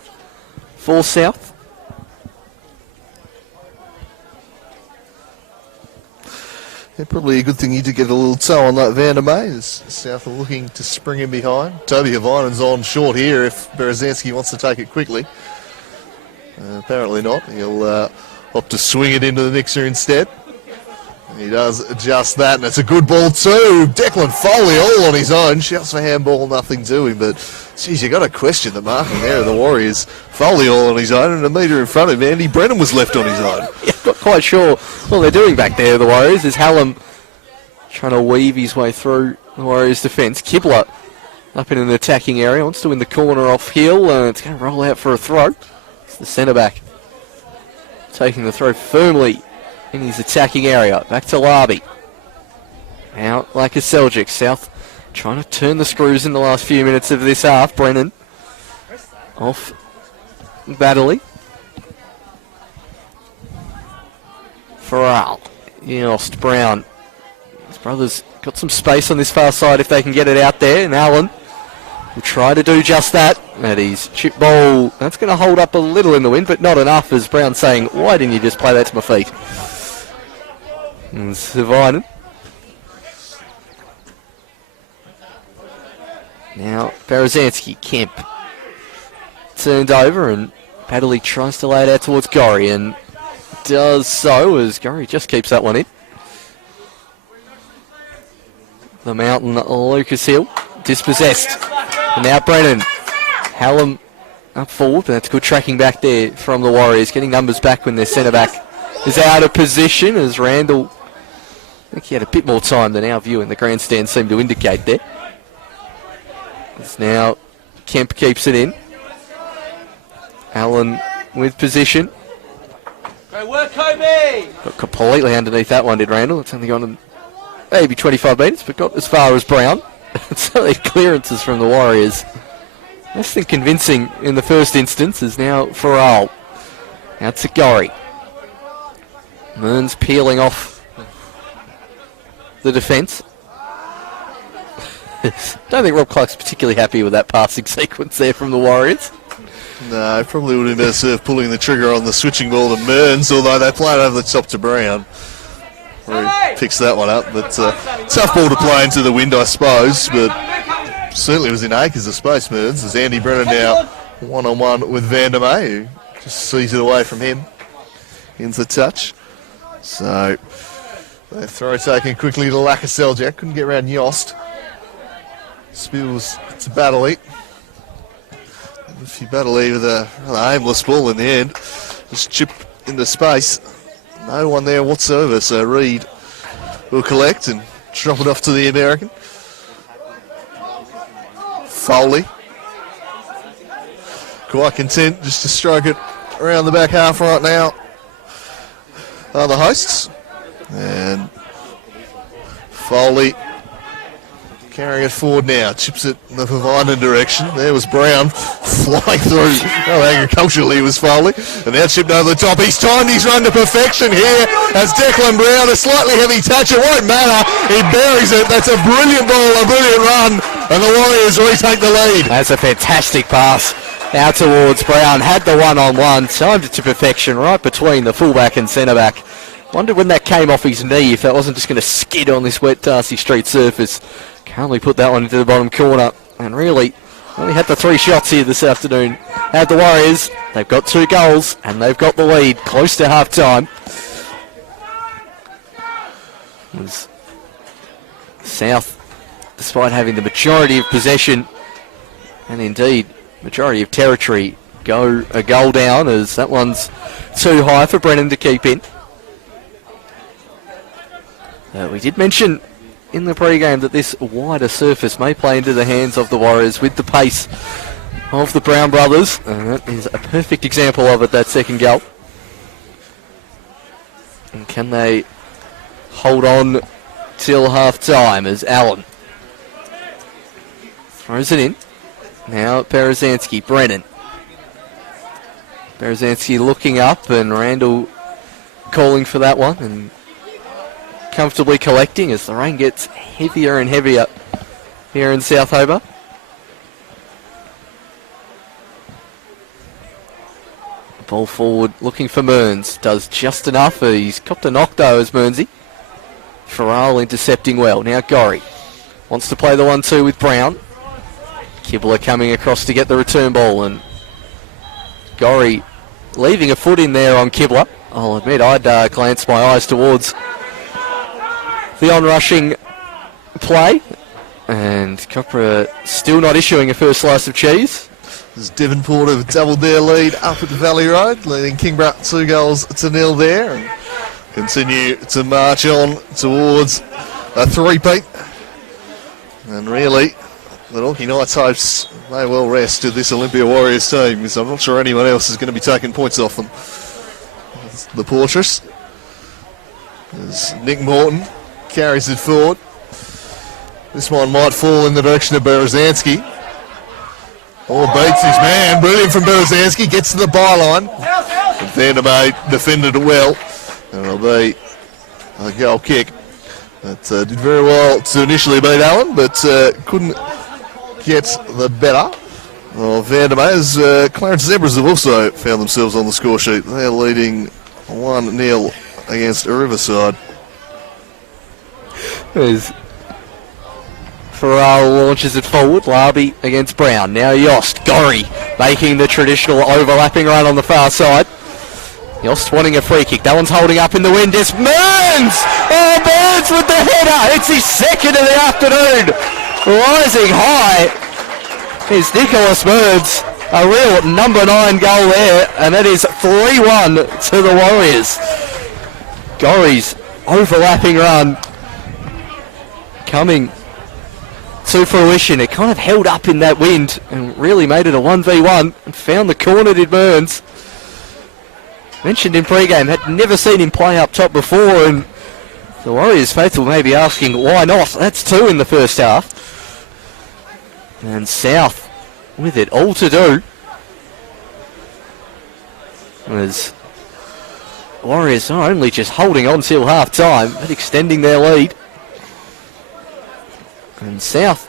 for South. Yeah, probably a good thing you did get a little toe on that Vandermeer, as South are looking to spring him behind. Toby Havinen's on short here if Berezanski wants to take it quickly. Apparently not. He'll opt to swing it into the mixer instead. He does just that, and it's a good ball too. Declan Foley all on his own. Shouts for handball, nothing to him. But, geez, you got to question the marking there of the Warriors. Foley all on his own, and a metre in front of him, Andy Brennan was left on his own. Yeah, not quite sure what they're doing back there, the Warriors. Is Hallam trying to weave his way through the Warriors' defence. Kibler up in an attacking area, wants to win the corner off Hill, and it's going to roll out for a throw. It's the centre-back taking the throw firmly in his attacking area. Back to Larby. Out like a Seljuk. South trying to turn the screws in the last few minutes of this half. Brennan off Baddeley. Farrell. Yost. Brown. His brother's got some space on this far side if they can get it out there. And Allen will try to do just that. That is chip ball. That's going to hold up a little in the wind, but not enough, as Brown saying, why didn't you just play that to my feet? And Savinen. Now Berezanski. Kemp turned over, and Padley tries to lay it out towards Gorry, and does so as Gorry just keeps that one in. The Mountain Lucas Hill dispossessed. And now Brennan. Hallam up forward, but that's good tracking back there from the Warriors, getting numbers back when their centre-back is out of position, as Randall, I think he had a bit more time than our view in the grandstand seemed to indicate there. It's now Kemp keeps it in. Allen with position. Great work, Kobe! Got completely underneath that one, did Randall. It's only gone maybe 25 metres, but got as far as Brown. So the clearances from the Warriors, less than convincing in the first instance, is now Farrell. Out to Gorry. Mearns peeling off the defence. Don't think Rob Clark's particularly happy with that passing sequence there from the Warriors. No, probably would have been better served pulling the trigger on the switching ball to Mearns, although they played over the top to Brown. Where he picks that one up, but tough ball to play into the wind, I suppose, but certainly was in acres of space, Mearns, as Andy Brennan now one-on-one with Vandermeer, who just sees it away from him into touch. So, they throw taken quickly to Lakaseljack, couldn't get around Yost. Spills to Baddeley. If you Baddeley with a rather aimless ball in the end, just chip into space. No one there whatsoever, so Reed will collect and drop it off to the American. Foley. Quite content just to stroke it around the back half right now. Are the hosts. And Foley carrying it forward now. Chips it in the Pavinen direction. There was Brown flying through. Oh, agriculturally was Foley. And now chipped over the top. He's timed his run to perfection here as Declan Brown, a slightly heavy touch. It won't matter. He buries it. That's a brilliant ball, a brilliant run. And the Warriors retake the lead. That's a fantastic pass out towards Brown. Had the one-on-one. Timed it to perfection right between the fullback and centre-back. Wondered when that came off his knee if that wasn't just going to skid on this wet Darcy Street surface. Calmly put that one into the bottom corner, and really only had the 3 shots here this afternoon. Had the Warriors, they've got 2 goals, and they've got the lead close to half time. South, despite having the majority of possession, and indeed majority of territory, go a goal down, as that one's too high for Brennan to keep in. We did mention in the pre-game that this wider surface may play into the hands of the Warriors with the pace of the Brown brothers, and that is a perfect example of it, that second goal. And can they hold on till half-time as Allen throws it in. Now Berezanski, Brennan. Berezanski looking up, and Randall calling for that one, and comfortably collecting as the rain gets heavier and heavier here in South Hobart. Ball forward, looking for Mearns. Does just enough. He's copped a knock though as Mearnsy. Farrell intercepting well. Now Gorry wants to play the 1-2 with Brown. Kibler coming across to get the return ball, and Gorry leaving a foot in there on Kibler. I'll admit I'd glanced my eyes towards the on-rushing play, and Copra still not issuing a first slice of cheese. As Devonport have doubled their lead up at the Valley Road, leading Kingborough 2-0 there, and continue to march on towards a three-peat. And really, the Dorky Knights hopes may well rest to this Olympia Warriors team, because I'm not sure anyone else is going to be taking points off them. The Portress, as Nick Morton carries it forward. This one might fall in the direction of Berezanski. Oh, beats his man. Brilliant from Berezanski. Gets to the byline. Vandermeer defended it well. And it'll be a goal kick. That did very well to initially beat Allen, but couldn't get the better. Well, Vandermeer's Clarence Zebras have also found themselves on the score sheet. They're leading 1-0 against Riverside. There's Farrell launches it forward. Larby against Brown. Now Yost. Gorry making the traditional overlapping run on the far side. Yost wanting a free kick. That one's holding up in the wind. It's Mearns! Oh, Mearns with the header. It's his second of the afternoon. Rising high is Nicholas Mearns. A real number 9 goal there, and that is 3-1 to the Warriors. Gorry's overlapping run coming to fruition. It kind of held up in that wind and really made it a 1v1 and found the corner, did Mearns. Mentioned in pre-game, had never seen him play up top before, and the Warriors faithful may be asking why not. That's 2 in the first half. And South with it all to do. As Warriors not only just holding on till half time, but extending their lead. And South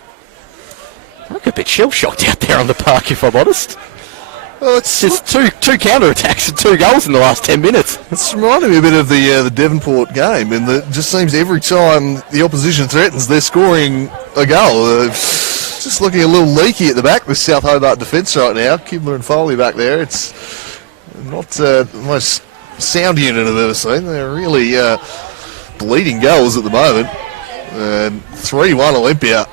look a bit shell-shocked out there on the park, if I'm honest. Well, it's just two counter-attacks and 2 goals in the last 10 minutes. It's reminding me a bit of the Devonport game, and it just seems every time the opposition threatens, they're scoring a goal. Just looking a little leaky at the back with South Hobart defence right now. Kibler and Foley back there. It's not the most sound unit I've ever seen. They're really bleeding goals at the moment. 3-1 Olympia.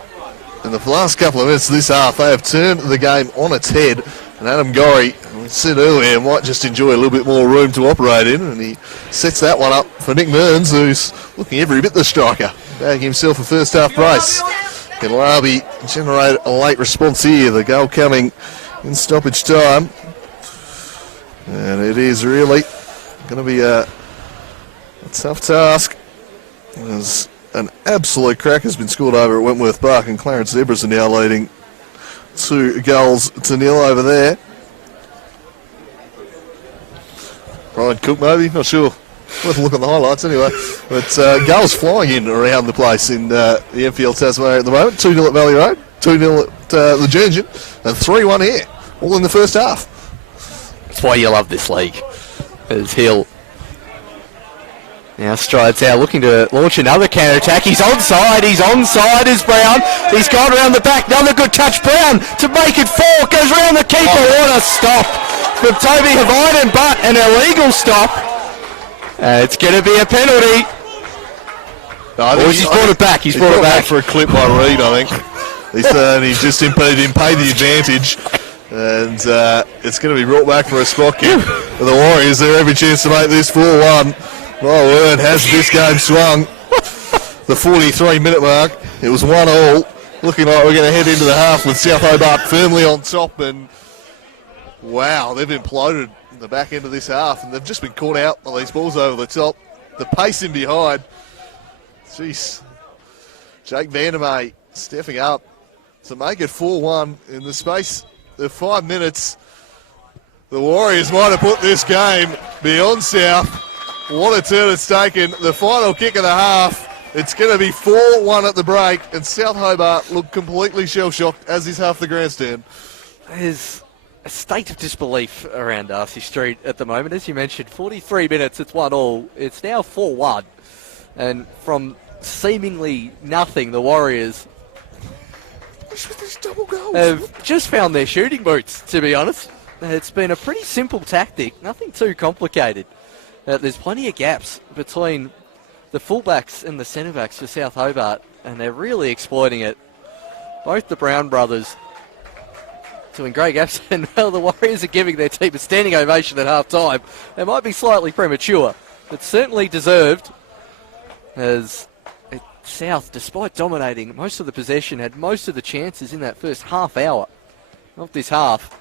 In the last couple of minutes of this half, they have turned the game on its head. And Adam Gorry, we said earlier, might just enjoy a little bit more room to operate in. And he sets that one up for Nick Mearns, who's looking every bit the striker. Bagging himself a first half brace. Can Larby generate a late response here? The goal coming in stoppage time. And it is really going to be a tough task. As an absolute crack has been scored over at Wentworth Park, and Clarence Zebras are now leading 2-0 over there. Ryan Cook maybe, not sure. Worth a look at the highlights anyway. But goals flying in around the place in the NPL Tasmania at the moment. 2-0 at Valley Road, 2-0 at the Jurgen, and 3-1 here, all in the first half. That's why you love this league. As Hill now strides out, looking to launch another counter-attack. He's onside is Brown. He's gone around the back, another good touch. Brown to make it 4, goes around the keeper. What a stop from Toby Havinen, but an illegal stop. It's going to be a penalty. He's brought it back. He's brought it back for a clip by Reid, I think. He's just impeded him, paid the advantage. And it's going to be brought back for a spot kick. For the Warriors, they have every chance to make this 4-1. My word, has this game swung. the 43-minute mark. It was 1-1. Looking like we're going to head into the half with South Hobart firmly on top. And wow, they've imploded in the back end of this half, and they've just been caught out on these balls over the top. The pace in behind. Jeez. Jake Vandermeer stepping up to make it 4-1 in the space of 5 minutes. The Warriors might have put this game beyond South. What a turn it's taken. The final kick of the half. It's going to be 4-1 at the break, and South Hobart look completely shell-shocked, as is half the grandstand. There's a state of disbelief around Darcy Street at the moment. As you mentioned, 43 minutes, it's 1-1. It's now 4-1. And from seemingly nothing, the Warriors have just found their shooting boots, to be honest. It's been a pretty simple tactic, nothing too complicated. There's plenty of gaps between the fullbacks and the centre-backs for South Hobart, and they're really exploiting it. Both the Brown brothers doing great gaps, and well, the Warriors are giving their team a standing ovation at half-time. It might be slightly premature, but certainly deserved, as South, despite dominating most of the possession, had most of the chances in that first half hour of this half.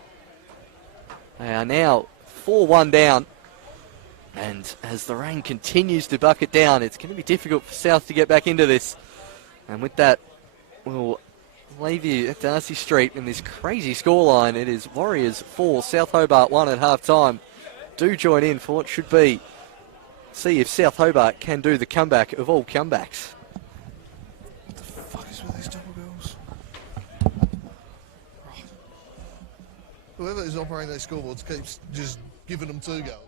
They are now 4-1 down. And as the rain continues to bucket down, it's going to be difficult for South to get back into this. And with that, we'll leave you at Darcy Street in this crazy scoreline. It is Warriors 4, South Hobart 1 at half-time. Do join in for what should be. See if South Hobart can do the comeback of all comebacks. What the fuck is with these double goals? Right. Whoever is operating those scoreboards keeps just giving them 2 goals.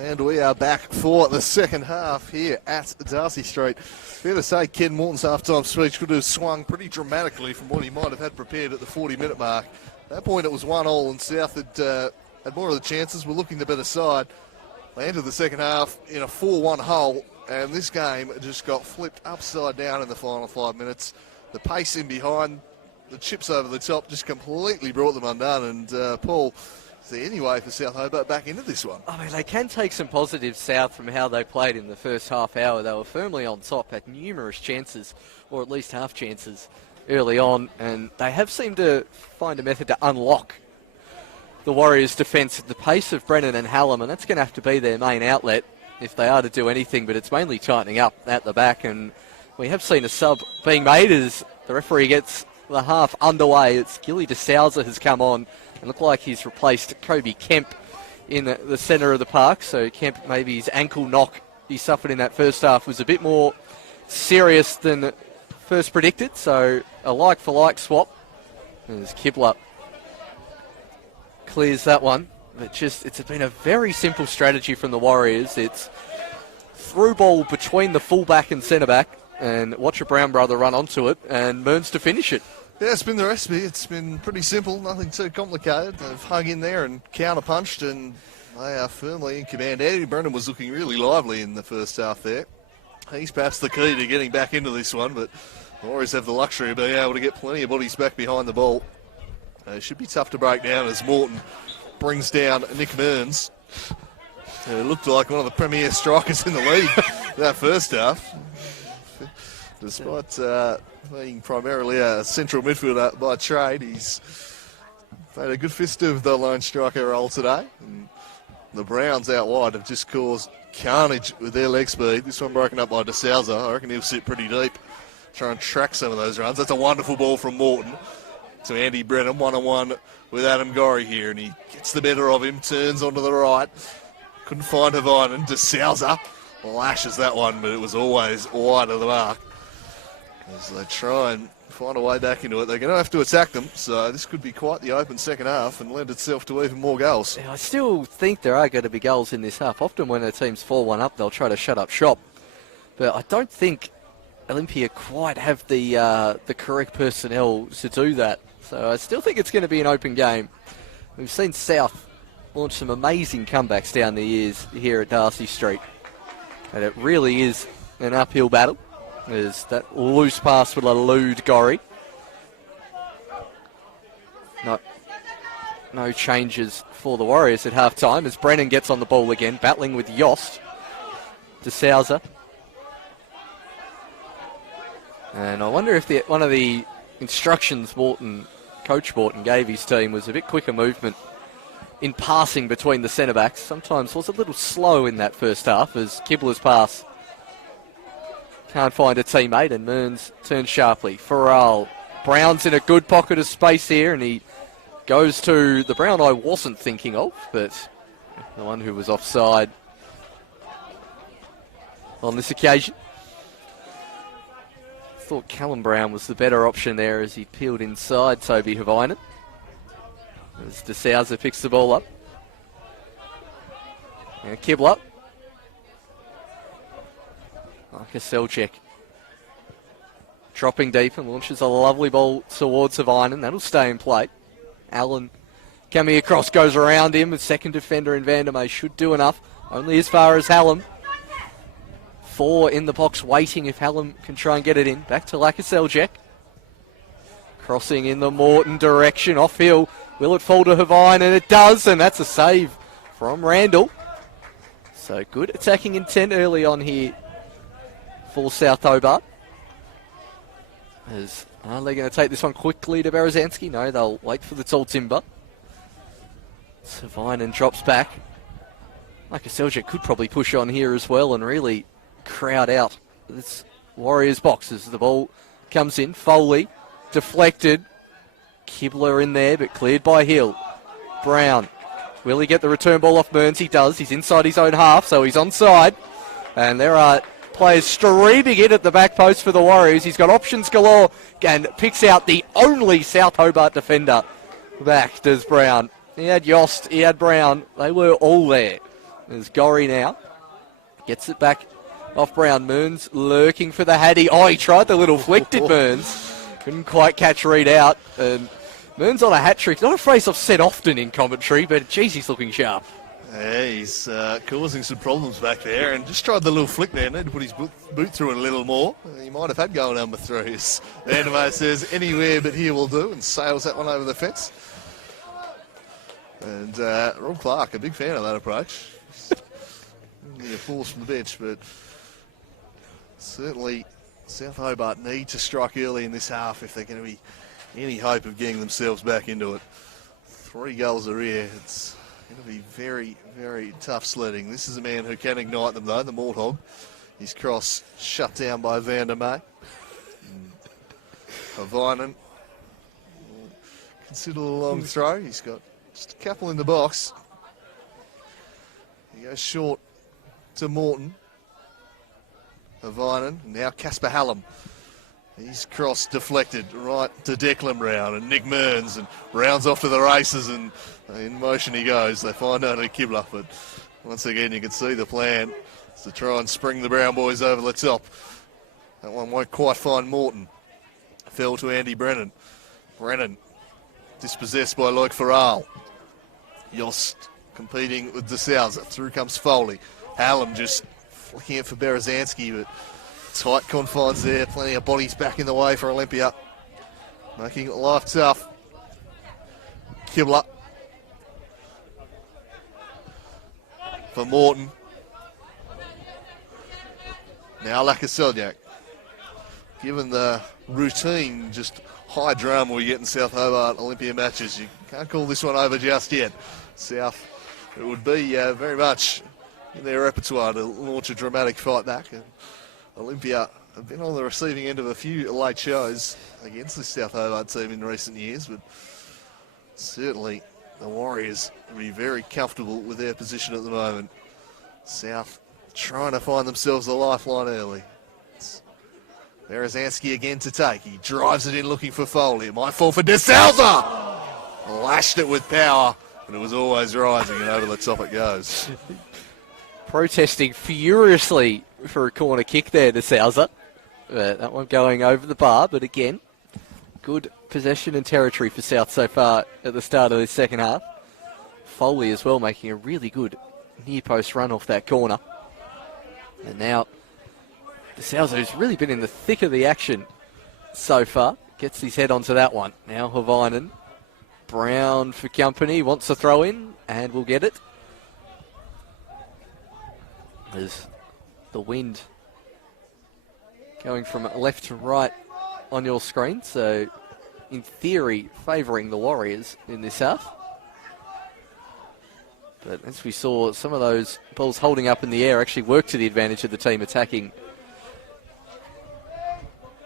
And we are back for the second half here at Darcy Street. Fair to say, Ken Morton's half-time speech could have swung pretty dramatically from what he might have had prepared at the 40-minute mark. At that point, it was 1-1, and South had more of the chances, were looking the better side. They entered the second half in a 4-1 hole, and this game just got flipped upside down in the final 5 minutes. The pace in behind, the chips over the top just completely brought them undone, and Paul, is there any way for South Hobart back into this one? I mean, they can take some positives, South, from how they played in the first half hour. They were firmly on top, had numerous chances, or at least half chances, early on, and they have seemed to find a method to unlock the Warriors' defence at the pace of Brennan and Hallam, and that's going to have to be their main outlet if they are to do anything, but it's mainly tightening up at the back, and we have seen a sub being made as the referee gets the half underway. It's Gilly DeSouza has come on and looked like he's replaced Kobe Kemp in the centre of the park, so Kemp, maybe his ankle knock he suffered in that first half was a bit more serious than first predicted, so a like-for-like swap as Kibler clears that one. But it's been a very simple strategy from the Warriors. It's through ball between the fullback and centre-back and watch a Brown brother run onto it and Mearns to finish it. Yeah, it's been the recipe. It's been pretty simple, nothing too complicated. They've hung in there and counter-punched, and they are firmly in command. Andy Brennan was looking really lively in the first half there. He's perhaps the key to getting back into this one, but the Warriors have the luxury of being able to get plenty of bodies back behind the ball. It should be tough to break down as Morton brings down Nick Mearns. It looked like one of the premier strikers in the league that first half. Despite being primarily a central midfielder by trade, he's made a good fist of the lone striker role today. And the Browns out wide have just caused carnage with their leg speed. This one broken up by DeSouza. I reckon he'll sit pretty deep, try and track some of those runs. That's a wonderful ball from Morton to Andy Brennan, one-on-one with Adam Gorry here, and he gets the better of him, turns onto the right. Couldn't find Havine, DeSouza lashes that one, but it was always wide of the mark. As they try and find a way back into it, they're going to have to attack them, so this could be quite the open second half and lend itself to even more goals. Yeah, I still think there are going to be goals in this half. Often when a team's 4-1 up, they'll try to shut up shop, but I don't think Olympia quite have the correct personnel to do that. So I still think it's going to be an open game. We've seen South launch some amazing comebacks down the years here at Darcy Street, and it really is an uphill battle. There's that loose pass will elude Gorry. No changes for the Warriors at half-time as Brennan gets on the ball again, battling with Yost. DeSouza. And I wonder if one of the instructions Coach Morton gave his team was a bit quicker movement in passing between the centre-backs. Sometimes was a little slow in that first half as Kibler's pass can't find a teammate and Mearns turns sharply. Farrell. Brown's in a good pocket of space here and he goes to the Brown I wasn't thinking of, but the one who was offside on this occasion. Thought Callum Brown was the better option there as he peeled inside Toby Havinen. As DeSouza picks the ball up. And Kibler. Marcus Selchek. Dropping deep and launches a lovely ball towards Havinen. That'll stay in play. Allen coming across, goes around him. The second defender in Vandermeer should do enough. Only as far as Hallam. 4 in the box waiting if Hallam can try and get it in. Back to Lakaseljek. Crossing in the Morton direction. Off hill. Will it fall to Havine? And it does. And that's a save from Randall. So good attacking intent early on here for South Hobart. Are they going to take this one quickly to Berezanski? No, they'll wait for the tall timber. Savinen drops back. Lakaseljek could probably push on here as well and really crowd out this Warriors box as the ball comes in. Foley deflected. Kibler in there, but cleared by Hill. Brown. Will he get the return ball off Mearns? He does. He's inside his own half, so he's onside. And there are players streaming in at the back post for the Warriors. He's got options galore and picks out the only South Hobart defender back, does Brown. He had Yost, he had Brown. They were all there. There's Gorry now. Gets it back off Brown. Moons lurking for the Hattie. Oh, he tried the little flick, did Mearns. Couldn't quite catch Reed out. And Mearns on a hat trick. Not a phrase I've said often in commentary, but geez, he's looking sharp. Yeah, he's causing some problems back there, and just tried the little flick there. Need to put his boot through it a little more. He might have had goal number 3. Vandermeer says anywhere but here will do, and sails that one over the fence. And Rob Clark, a big fan of that approach. The applause from the bench, but certainly South Hobart need to strike early in this half if they're going to be any hope of getting themselves back into it. 3 goals a rear. It's going to be very, very tough sledding. This is a man who can ignite them, though, the Morthog. His cross shut down by Vandermeer. Havinen. Consider a long throw. He's got just a couple in the box. He goes short to Morton. Havinen. Now Casper Hallam. His cross deflected right to Declan Brown and Nick Mearns, and rounds off to the races, and in motion he goes. They find only Kibler, but once again you can see the plan is to try and spring the Brown boys over the top. That one won't quite find Morton. Fell to Andy Brennan. Brennan dispossessed by Loic Farrell. Yost competing with De Souza. Through comes Foley. Hallam just flicking it for Berezanski, but tight confines there. Plenty of bodies back in the way for Olympia. Making life tough. Kibler. For Morton. Now Lacasselniak. Given the routine, just high drama we get in South Hobart Olympia matches, you can't call this one over just yet. South, it would be very much in their repertoire to launch a dramatic fight back. And Olympia have been on the receiving end of a few late shows against the South Hobart team in recent years, but certainly the Warriors will be very comfortable with their position at the moment. South trying to find themselves a lifeline early. Berezanski again to take. He drives it in looking for Foley. It might fall for De Souza. Lashed it with power, and it was always rising, and over the top it goes. Protesting furiously for a corner kick there to Souza. That one going over the bar, but again, good possession and territory for South so far at the start of this second half. Foley as well making a really good near post run off that corner. And now De Souza, who's really been in the thick of the action so far, gets his head onto that one. Now Havinen. Brown for company, wants to throw in, and will get it. There's the wind going from left to right on your screen, so in theory favouring the Warriors in this half. But as we saw, some of those balls holding up in the air actually work to the advantage of the team attacking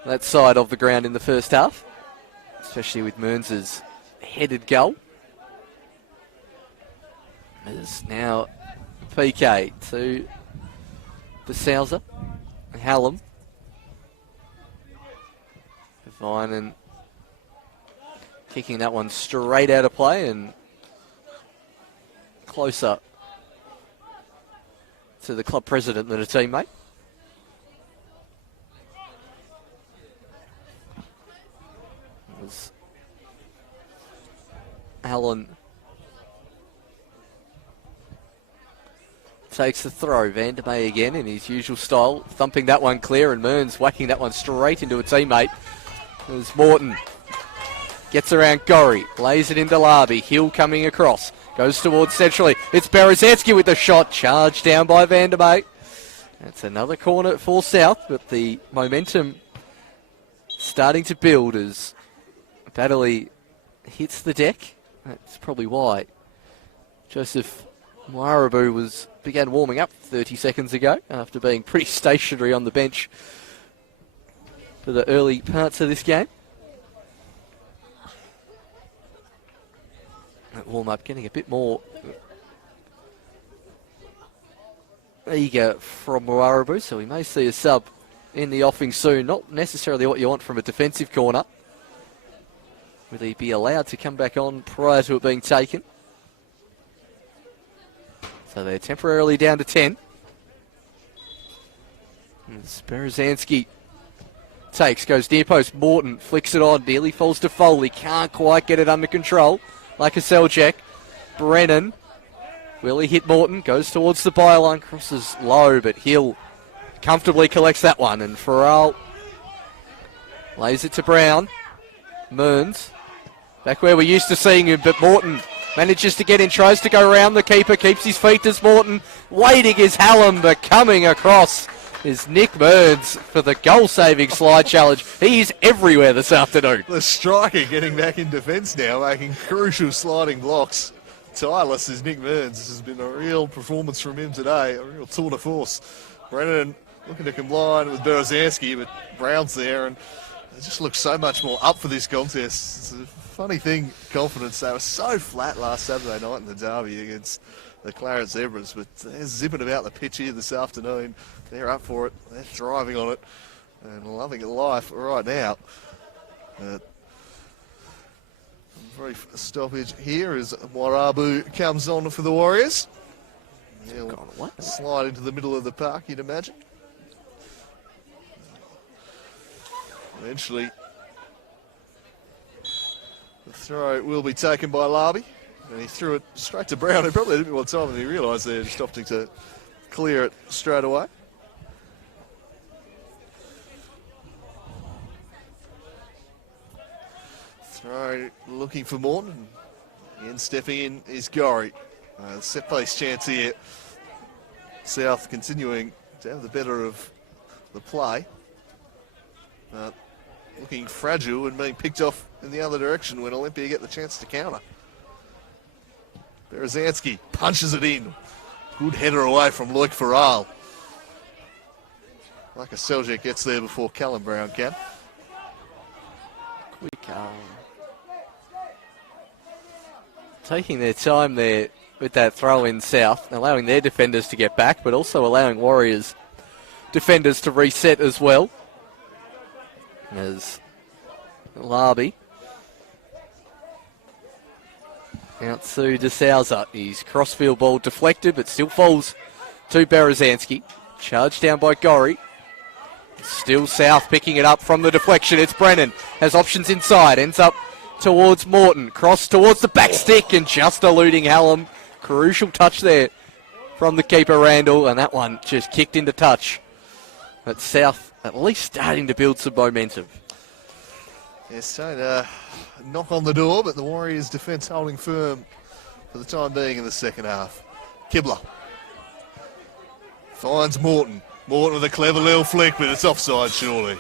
that side of the ground in the first half, especially with Mearns' headed goal. There's now PK to De Souza, Hallam, Vinen kicking that one straight out of play and closer to the club president than a teammate. Allen takes the throw. Vandermeer again in his usual style, thumping that one clear, and Mearns whacking that one straight into a teammate. There's Morton. Gets around Gorry, lays it into Larby. Hill coming across, goes towards centrally. It's Berezanski with the shot, charged down by Vandermeer. That's another corner for South, but the momentum starting to build as Baddeley hits the deck. That's probably why Joseph Mwarabu began warming up 30 seconds ago after being pretty stationary on the bench for the early parts of this game. That warm-up getting a bit more eager from Mwarabu, so we may see a sub in the offing soon. Not necessarily what you want from a defensive corner. Will he be allowed to come back on prior to it being taken? So they're temporarily down to 10. Berezanski goes near post. Morton flicks it on, nearly falls to Foley. Can't quite get it under control. Like a Seljack. Brennan. Will he hit Morton? Goes towards the byline. Crosses low, but Hill comfortably collects that one. And Farrell lays it to Brown. Mearns. Back where we're used to seeing him, but Morton manages to get in, tries to go around the keeper, keeps his feet as Morton. Waiting is Hallam, but coming across is Nick Mearns for the goal-saving slide challenge. He is everywhere this afternoon. The striker getting back in defence now, making crucial sliding blocks. Tireless is Nick Mearns. This has been a real performance from him today, a real tour de force. Brennan looking to combine with Berezanski, but Brown's there, and it just looks so much more up for this contest. It's a funny thing, confidence. They were so flat last Saturday night in the derby against the Claret Zebras, but they're zipping about the pitch here this afternoon. They're up for it. They're driving on it and loving it life right now. Brief stoppage here as Warabu comes on for the Warriors. He'll slide into the middle of the park, you'd imagine. Eventually, the throw will be taken by Larby. And he threw it straight to Brown. He probably didn't want time, and he realised there, just opting to clear it straight away. Throw looking for Morton. Again, stepping in is Gorry. Set piece chance here. South continuing to have the better of the play. Looking fragile and being picked off in the other direction when Olympia get the chance to counter. Berezanski punches it in. Good header away from Loic Farrell. Like a Seljack gets there before Callum Brown can. Quick taking their time there with that throw in South, allowing their defenders to get back, but also allowing Warriors defenders to reset as well. As Larby out to De Souza. His crossfield ball deflected, but still falls to Berezanski. Charged down by Gorry. Still South picking it up from the deflection. It's Brennan. Has options inside. Ends up towards Morton. Cross towards the back stick and just eluding Hallam. Crucial touch there from the keeper Randall, and that one just kicked into touch. But South at least starting to build some momentum. Yes, so knock on the door, but the Warriors' defence holding firm for the time being in the second half. Kibler finds Morton. Morton with a clever little flick, but it's offside surely.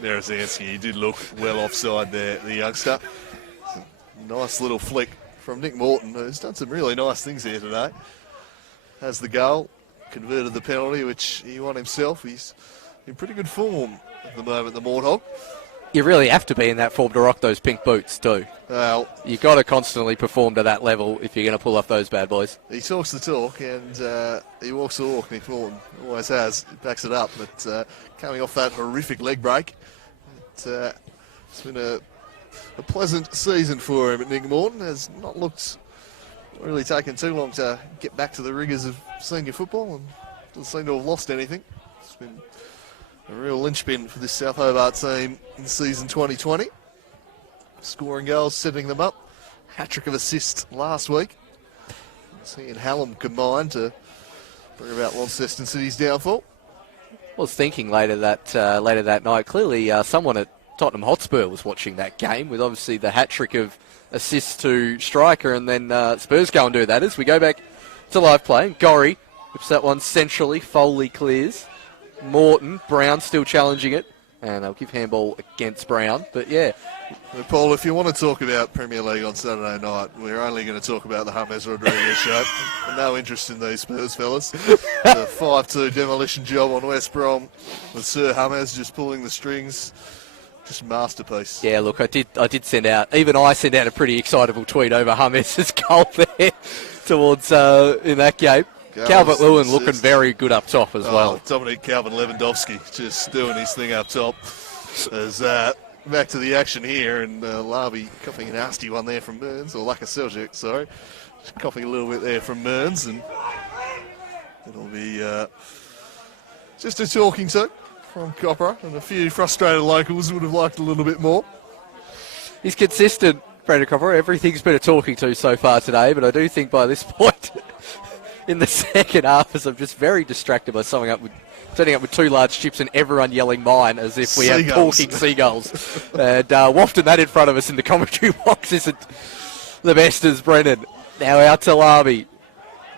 Berezanski, he did look well offside there, the youngster. Nice little flick from Nick Morton, who's done some really nice things here today. Has the goal, converted the penalty, which he won himself. He's in pretty good form at the moment, the Morthog. You really have to be in that form to rock those pink boots too. Well, You've got to constantly perform to that level if you're going to pull off those bad boys. he talks the talk and he walks the walk, Nick Morton. Always has. He backs it up, but coming off that horrific leg break, it's been a pleasant season for him. Nick Morton has not really taken too long to get back to the rigours of senior football and doesn't seem to have lost anything. It's been a real linchpin for this South Hobart team in season 2020. Scoring goals, setting them up. Hat-trick of assists last week. He and Hallam combined to bring about Launceston City's downfall. I was thinking later that night, clearly someone at Tottenham Hotspur was watching that game with obviously the hat-trick of assists to striker, and then Spurs go and do that as we go back to live play. Gorry whips that one centrally. Foley clears. Morton, Brown still challenging it, and they'll give handball against Brown. But yeah. Well, Paul, if you want to talk about Premier League on Saturday night, we're only going to talk about the James Rodriguez show. No interest in these Spurs fellas. The 5-2 demolition job on West Brom with Sir James just pulling the strings. Just masterpiece. Yeah, look, I did send out, even I sent out a pretty excitable tweet over James' goal there towards in that game. Calvert-Lewin looking very good up top as well. Dominic Calvert-Lewandowski just doing his thing up top. As back to the action here, and Larby coughing a nasty one there from Mearns, or Laka Seljack, sorry. Just coughing a little bit there from Mearns, and It'll be just a talking to from Copper, and a few frustrated locals would have liked a little bit more. He's consistent, Brendan Copper. Everything's been a talking to so far today, but I do think by this point in the second half, as I'm just very distracted by turning up with 2 large chips and everyone yelling mine as if we have talking seagulls. And wafting that in front of us in the commentary box isn't the best as Brendan. Now out to Larby.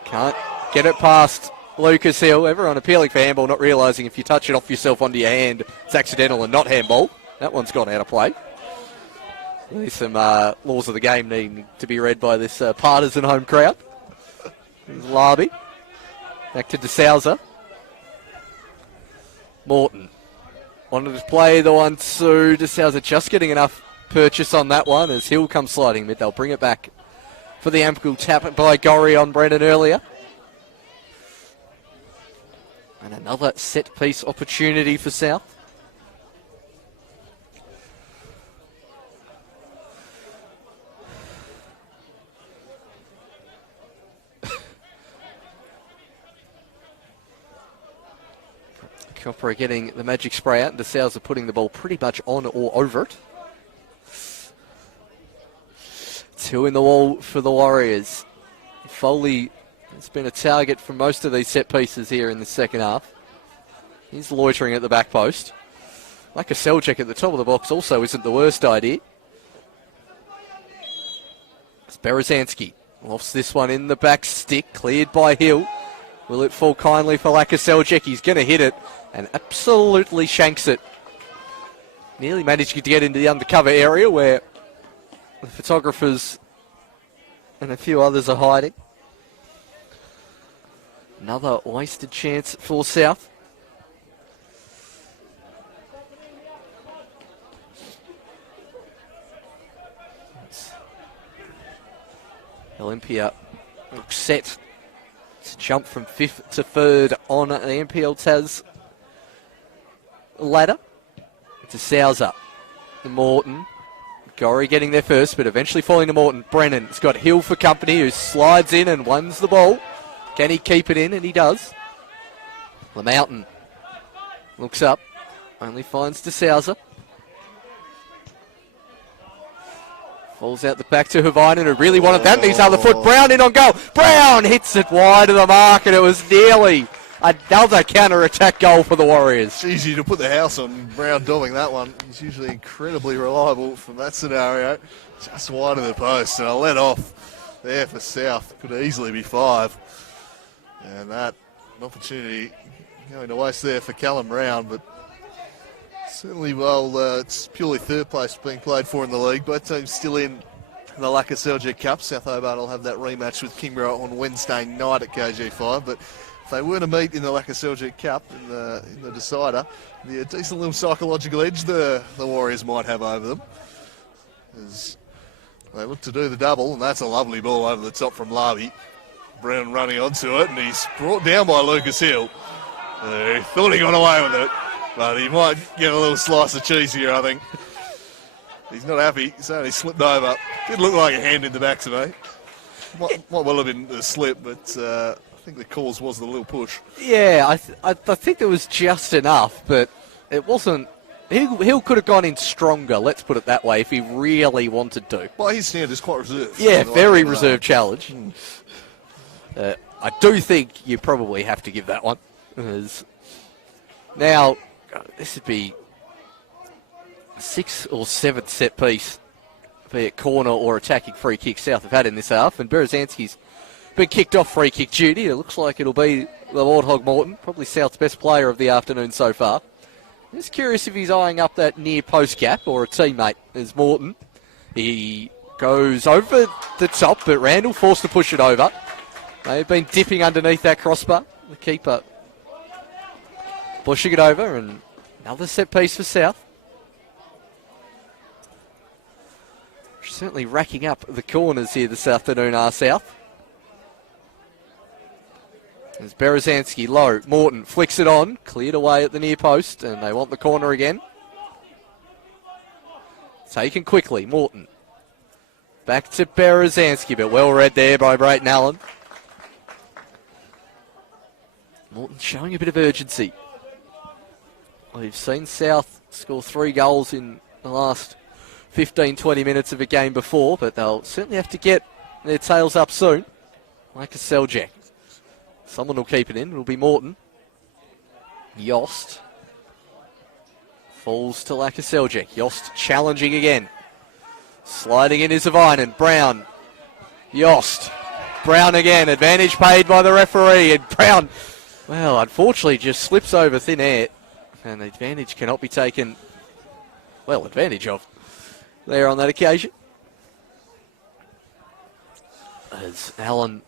Can't get it past Lucas Hill. Everyone appealing for handball, not realising if you touch it off yourself onto your hand, it's accidental and not handball. That one's gone out of play. There's some laws of the game needing to be read by this partisan home crowd. There's Larby. Back to DeSouza. Morton. Wanted to play the 1-2. DeSouza just getting enough purchase on that one as Hill comes sliding mid. They'll bring it back for the ankle tap by Gorry on Brendan earlier. And another set-piece opportunity for South. Copper getting the magic spray out, and the Souths are putting the ball pretty much on or over it. 2 in the wall for the Warriors. Foley has been a target for most of these set pieces here in the second half. He's loitering at the back post. Like a cell check at the top of the box also isn't the worst idea. It's Berezanski. Lofts this one in the back stick, cleared by Hill. Will it fall kindly for Lakaselchek? He's going to hit it and absolutely shanks it. Nearly managed to get into the undercover area where the photographers and a few others are hiding. Another wasted chance for South. Olympia looks set to jump from 5th to 3rd on the NPL Tas ladder. To Sousa. Morton. Gorry getting there first, but eventually falling to Morton. Brennan has got Hill for company, who slides in and wins the ball. Can he keep it in? And he does. LeMountain looks up, only finds DeSouza. Falls out the back to Havainen, who really wanted that, and his other foot. Brown in on goal. Brown hits it wide of the mark, and it was nearly another counter-attack goal for the Warriors. It's easy to put the house on Brown doing that one. He's usually incredibly reliable from that scenario. Just wide of the post, and a let off there for South. Could easily be 5. And that, an opportunity going to waste there for Callum Brown, but certainly, well, it's purely 3rd place being played for in the league. Both teams still in the Lakaselchek Cup. South Hobart will have that rematch with Kingborough on Wednesday night at KG5, but if they were to meet in the Lakaselchek Cup in the decider, the decent little psychological edge the Warriors might have over them, as they look to do the double, and that's a lovely ball over the top from Larby. Brown running onto it, and he's brought down by Lucas Hill. He thought he got away with it, but he might get a little slice of cheese here, I think. He's not happy, so he slipped over. Did look like a hand in the back to me. Might well have been a slip, but I think the cause was the little push. Yeah, I think there was just enough, but it wasn't. Hill could have gone in stronger, let's put it that way, if he really wanted to. By his standards, quite reserved. Yeah, very reserved challenge. I do think you probably have to give that one. Now, this would be 6th or 7th set piece, be it corner or attacking free kick South have had in this half, and Berezanski's been kicked off free kick duty. It looks like it'll be the Warthog Morton, probably South's best player of the afternoon so far. Just curious if he's eyeing up that near post gap or a teammate as Morton. He goes over the top, but Randall forced to push it over. They've been dipping underneath that crossbar. The keeper pushing it over, and another set piece for South. Certainly racking up the corners here this afternoon, are South. There's Berezanski low. Morton flicks it on, cleared away at the near post, and they want the corner again. Taken quickly, Morton. Back to Berezanski, but well read there by Brayton Allen. Morton showing a bit of urgency. We've seen South score 3 goals in the last 15-20 minutes of a game before, but they'll certainly have to get their tails up soon. Like a Seljack. Someone will keep it in. It'll be Morton. Yost. Falls to Lakaseljac. Yost challenging again. Sliding in is Avinen. Brown. Yost. Brown again. Advantage paid by the referee. And Brown, well, unfortunately just slips over thin air. And the advantage cannot be taken, well, advantage of there on that occasion. As Allen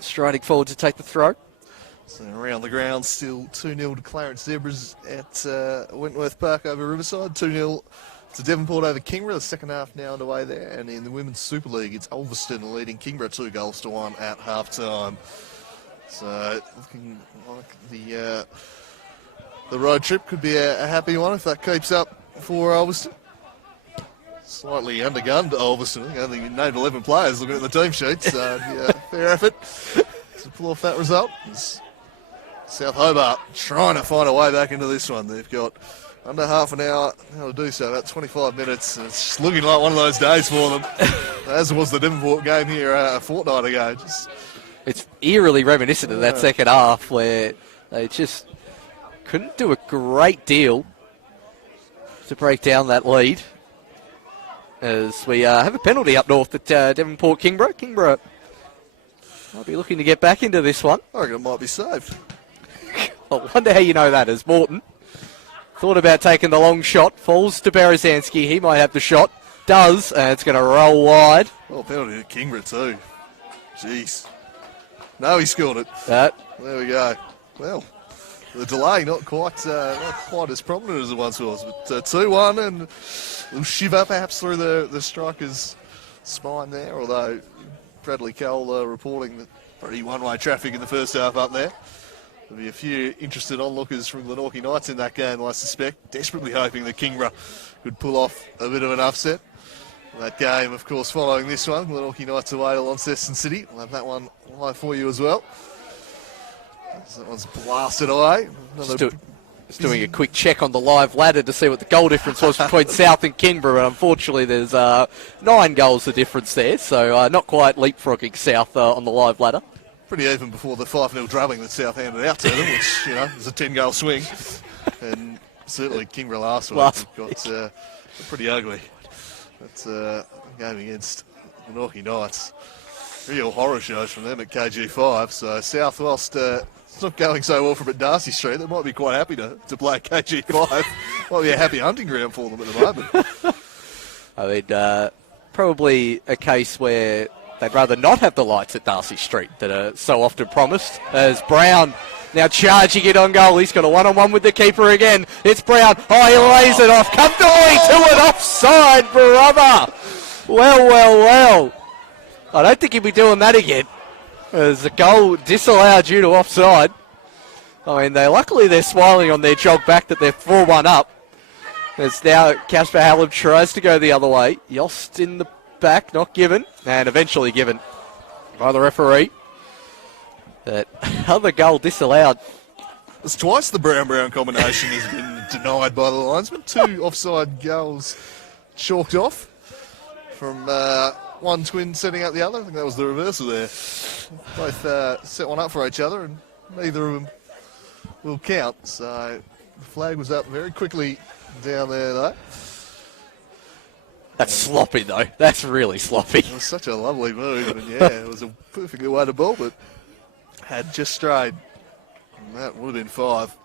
striding forward to take the throw. So around the ground, still 2-0 to Clarence Zebras at Wentworth Park over Riverside. 2-0 to Devonport over Kingborough. The second half now underway there. And in the Women's Super League, it's Ulverston leading Kingborough 2-1 at half-time. So looking like the road trip could be a happy one if that keeps up for Ulverston. Slightly undergunned Ulverston. I think only named 11 players looking at the team sheet. So yeah, fair effort to pull off that result. South Hobart trying to find a way back into this one. They've got under half an hour now to do so, about 25 minutes. It's just looking like one of those days for them, as was the Devonport game here a fortnight ago. It's eerily reminiscent of that second half where they just couldn't do a great deal to break down that lead. As we have a penalty up north at Devonport Kingborough. Kingborough might be looking to get back into this one. I reckon it might be saved. I wonder how you know that, as Morton thought about taking the long shot. Falls to Berezanski. He might have the shot. Does, and it's going to roll wide. Well, penalty to Kingborough too. Jeez. No, he scored it. There we go. Well, the delay not quite as prominent as it once was, but 2-1 and a little shiver perhaps through the striker's spine there, although Bradley Cole reporting that pretty one-way traffic in the first half up there. There'll be a few interested onlookers from Glenorchy Knights in that game, I suspect, desperately hoping that Kingborough could pull off a bit of an upset. That game, of course, following this one, Glenorchy Knights away to Launceston City. We'll have that one live for you as well. So that one's blasted away. Just doing a quick check on the live ladder to see what the goal difference was between South and Kingborough, but unfortunately there's 9 goals the difference there, so not quite leapfrogging South on the live ladder. Pretty even before the 5-0 drubbing that South handed out to them, which, you know, was a 10-goal swing. And certainly Kingborough last week got pretty ugly. That's a game against Glenorchy Knights. Real horror shows from them at KG5. So South, whilst it's not going so well from at Darcy Street, they might be quite happy to play KG5. Might be a happy hunting ground for them at the moment. I mean, probably a case where they'd rather not have the lights at Darcy Street that are so often promised. As Brown now charging it on goal. He's got a one-on-one with the keeper again. It's Brown. Oh, he lays it off comfortably to an offside, brother. Well. I don't think he'll be doing that again. As the goal disallowed due to offside. I mean, luckily they're smiling on their jog back that they're 4-1 up. As now Casper Hallam tries to go the other way. Yost in the back, not given, and eventually given by the referee. That other goal disallowed. It's twice the Brown-Brown combination has been denied by the linesman. 2 offside goals chalked off from one twin setting up the other. I think that was the reversal there. Both set one up for each other, and neither of them will count. So the flag was up very quickly down there, though. That's sloppy, though. That's really sloppy. It was such a lovely move, and yeah, it was a perfectly weighted ball, but had just strayed. And that would have been 5.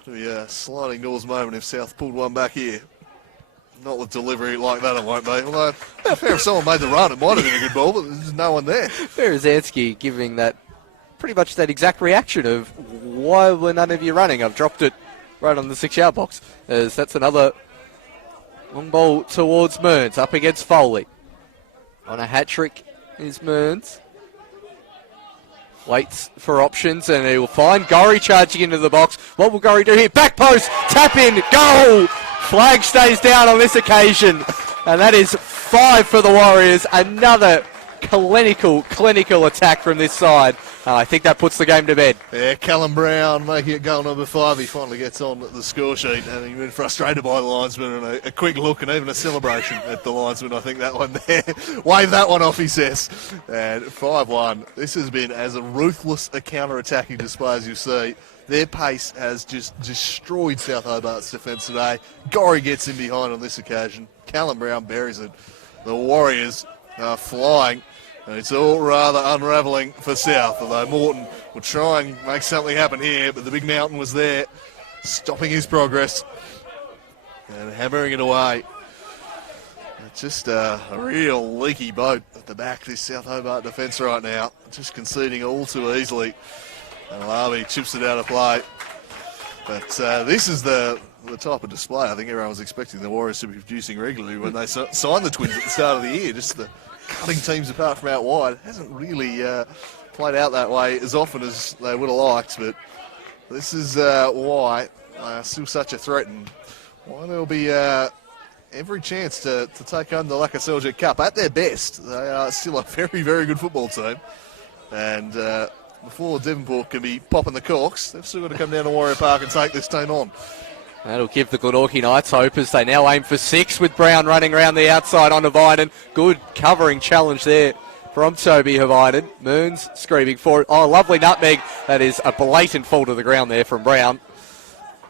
It'll be a sliding doors moment if South pulled one back here. Not with delivery like that, it won't be. Although, fair if someone made the run, it might have been a good ball, but there's no one there. Berezanski giving that pretty much that exact reaction of, why were none of you running? I've dropped it right on the 6-yard box. As that's another long ball towards Mearns, up against Foley. On a hat-trick is Mearns. Waits for options, and he will find Gorry charging into the box. What will Gorry do here? Back post, tap in, goal! Flag stays down on this occasion, and that is 5 for the Warriors. Another clinical attack from this side. I think that puts the game to bed. Yeah, Callum Brown making it goal number 5. He finally gets on the score sheet, and he's been frustrated by the linesman, and a quick look and even a celebration at the linesman. I think that one there. Wave that one off, he says. And 5-1. This has been as ruthless a counter-attacking display as you see. Their pace has just destroyed South Hobart's defence today. Gorry gets in behind on this occasion. Callum Brown buries it. The Warriors are flying, and it's all rather unravelling for South, although Morton will try and make something happen here, but the big mountain was there, stopping his progress and hammering it away. It's just a real leaky boat at the back, this South Hobart defence right now, just conceding all too easily. And Larby chips it out of play. But this is the type of display I think everyone was expecting the Warriors to be producing regularly when they signed the Twins at the start of the year. Just the cutting teams apart from out wide. It hasn't really played out that way as often as they would have liked, but this is why they are still such a threat, and why there'll be every chance to take home the Laka Seljuk Cup. At their best, they are still a very, very good football team. And before Devonport can be popping the corks, they've still got to come down to Warrior Park and take this team on. That'll give the Glenorchy Knights hope as they now aim for 6 with Brown running around the outside on Havinen. Good covering challenge there from Toby Havinen. Moons screaming for it. Oh, lovely nutmeg. That is a blatant fall to the ground there from Brown.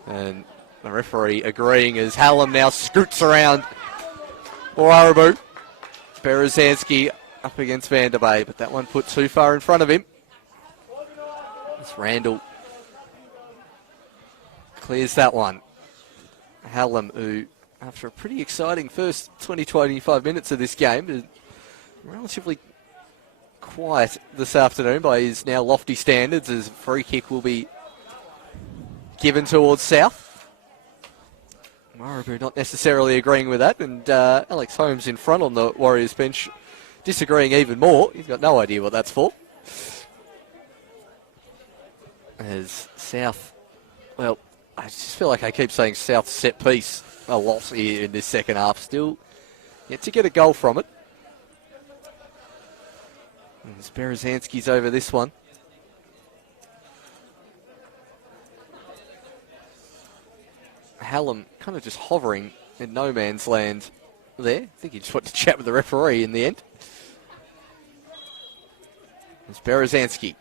And the referee agreeing as Hallam now scoots around Warraboo. Berezanski up against Vanderbay, but that one put too far in front of him. It's Randall clears that one. Hallam, who, after a pretty exciting first 20-25 minutes of this game, is relatively quiet this afternoon by his now lofty standards, as free kick will be given towards South. Marabou not necessarily agreeing with that, and Alex Holmes in front on the Warriors bench disagreeing even more. He's got no idea what that's for. As South, well, I just feel like I keep saying South set piece a lot here in this second half. Still yet to get a goal from it. And Berezanski's over this one. Hallam kind of just hovering in no man's land there. I think he just wanted to chat with the referee in the end. It's Berezanski.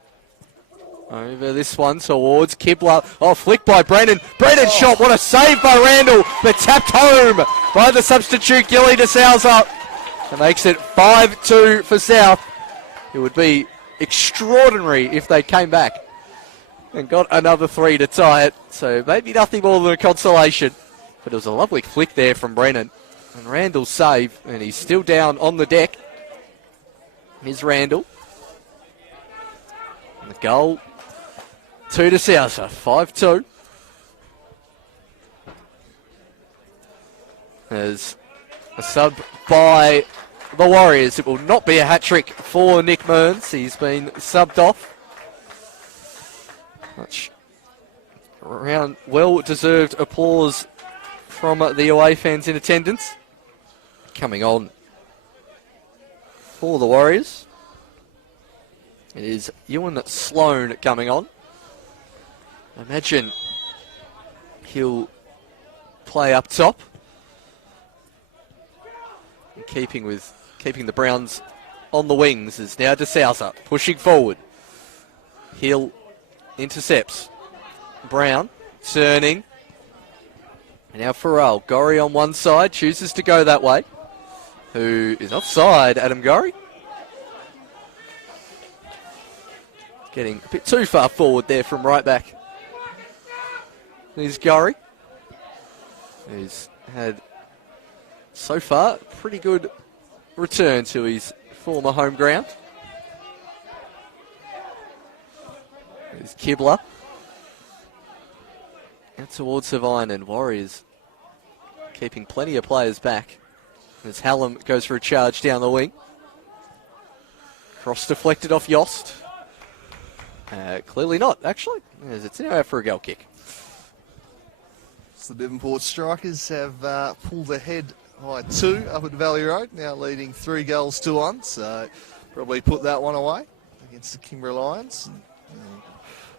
Over this one towards Kibler. Oh, flicked by Brennan. Brennan shot. What a save by Randall. But tapped home by the substitute, Gilly de Souza. That makes it 5-2 for South. It would be extraordinary if they came back and got another 3 to tie it. So maybe nothing more than a consolation. But it was a lovely flick there from Brennan. And Randall's save. And he's still down on the deck. Here's Randall. And the goal. 2 to Sousa, 5-2. As a sub by the Warriors. It will not be a hat-trick for Nick Mearns. He's been subbed off. Much around well-deserved applause from the away fans in attendance. Coming on for the Warriors. It is Ewan Sloan coming on. Imagine he'll play up top. And keeping the Browns on the wings is now De Souza pushing forward. Hill intercepts. Brown turning. And now Farrell. Gorry on one side, chooses to go that way. Who is offside, Adam Gorry. Getting a bit too far forward there from right back. There's Gorry, who's had, so far, a pretty good return to his former home ground. There's Kibler. Out towards Havine, and Warriors keeping plenty of players back. As Hallam goes for a charge down the wing. Cross deflected off Yost. Clearly not, actually, as it's now out for a goal kick. The Devonport Strikers have pulled ahead by 2 up at Valley Road, now leading 3 goals to 1. So probably put that one away against the Kimbra Lions.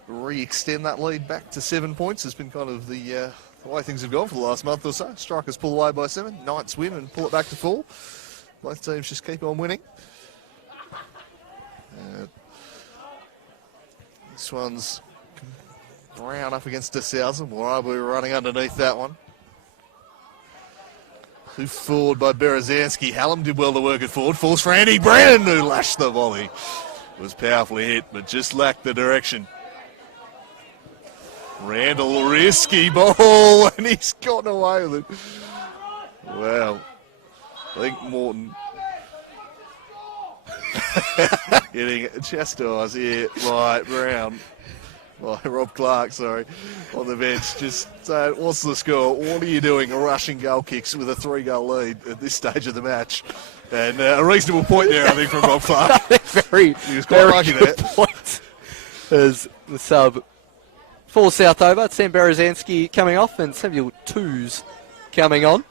Re-extend that lead back to 7 points has been kind of the way things have gone for the last month or so. Strikers pull away by 7, Knights win and pull it back to 4. Both teams just keep on winning. This one's Brown up against DeSouza. Warabu running underneath that one. Who forward by Berezanski. Hallam did well to work it forward. Falls for Andy Brennan, who lashed the volley. Was powerfully hit, but just lacked the direction. Randall, risky ball, and he's gotten away with it. Wow. I think Morton getting chastised here by Brown. Well, Rob Clark, sorry, on the bench. Just saying, what's the score? What are you doing? Rushing goal kicks with a 3-goal lead at this stage of the match. And a reasonable point there, I think, from Rob Clark. He was quite lucky there. Point as the sub for South Hobart. Sam Berezanski coming off and Samuel Twos coming on.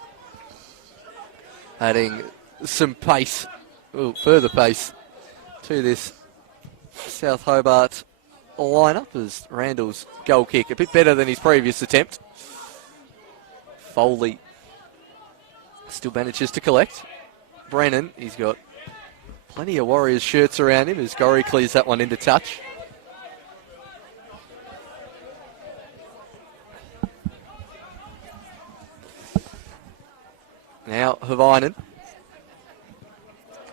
Adding some pace, further pace to this South Hobart lineup as Randall's goal kick a bit better than his previous attempt. Foley still manages to collect. Brennan, he's got plenty of Warriors shirts around him as Gorry clears that one into touch. Now Havainen.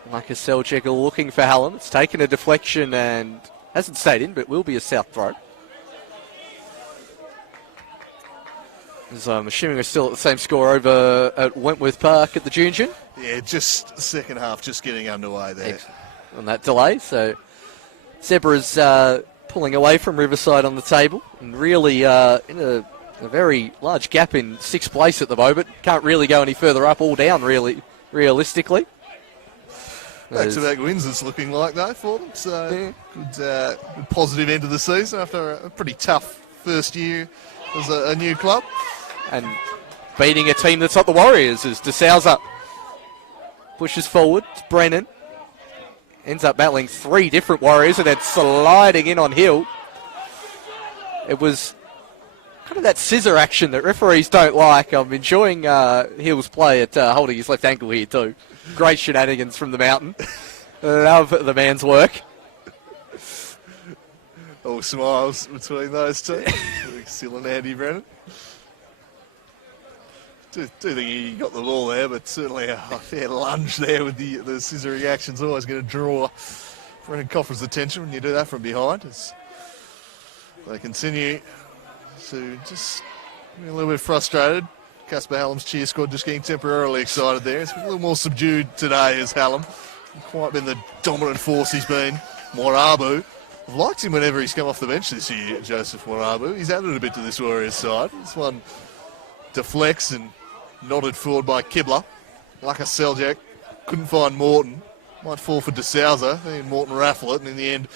Marcus Selchek looking for Hallam. It's taken a deflection and hasn't stayed in, but will be a South throw. As I'm assuming we're still at the same score over at Wentworth Park at the Jungian. Yeah, just second half, just getting underway there. On that delay, so Zebra's pulling away from Riverside on the table and really in a very large gap in 6th place at the moment. Can't really go any further up or down, really, realistically. Back-to-back wins it's looking like, though, for them. So, good positive end of the season after a pretty tough first year as a new club. And beating a team that's not the Warriors as DeSouza pushes forward. It's Brennan. Ends up battling 3 different Warriors and then sliding in on Hill. It was kind of that scissor action that referees don't like. I'm enjoying Hill's play at holding his left ankle here, too. Great shenanigans from the mountain. Love the man's work. All smiles between those two. Still and Andy Brennan. Do think he got the ball there, but certainly a fair lunge there with the scissor reaction's always going to draw Brennan Coffer's attention when you do that from behind. As they continue to just be a little bit frustrated. Casper Hallam's cheer squad just getting temporarily excited there. It's been a little more subdued today as Hallam. Quite been the dominant force he's been. Morabu. I've liked him whenever he's come off the bench this year, Joseph Morabu. He's added a bit to this Warriors side. This one deflects and nodded forward by Kibler. Like a Seljak. Couldn't find Morton. Might fall for DeSouza. Then Morton raffle it, and in the end,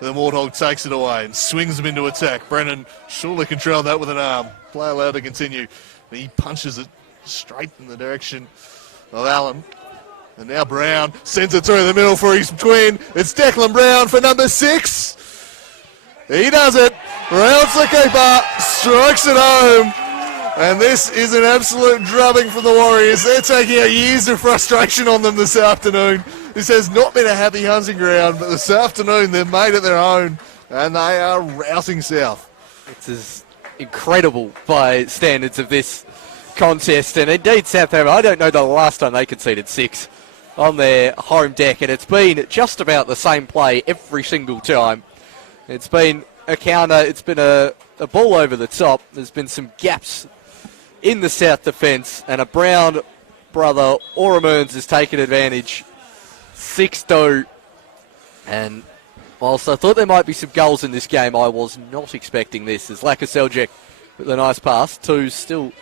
the Warthog takes it away and swings them into attack. Brennan surely controlled that with an arm. Play allowed to continue. He punches it straight in the direction of Allen. And now Brown sends it through the middle for his twin. It's Declan Brown for number 6. He does it. Rounds the keeper. Strikes it home. And this is an absolute drubbing for the Warriors. They're taking out years of frustration on them this afternoon. This has not been a happy hunting ground, but this afternoon they've made it their own. And they are routing South. It's incredible by standards of this contest, and indeed Southampton, I don't know the last time they conceded 6 on their home deck, and it's been just about the same play every single time. It's been a counter, it's been a ball over the top, there's been some gaps in the South defence, and a Brown brother, Orem Earns, has taken advantage. 6-2, and whilst I thought there might be some goals in this game, I was not expecting this. As Laka Seljuk with a nice pass. 2 still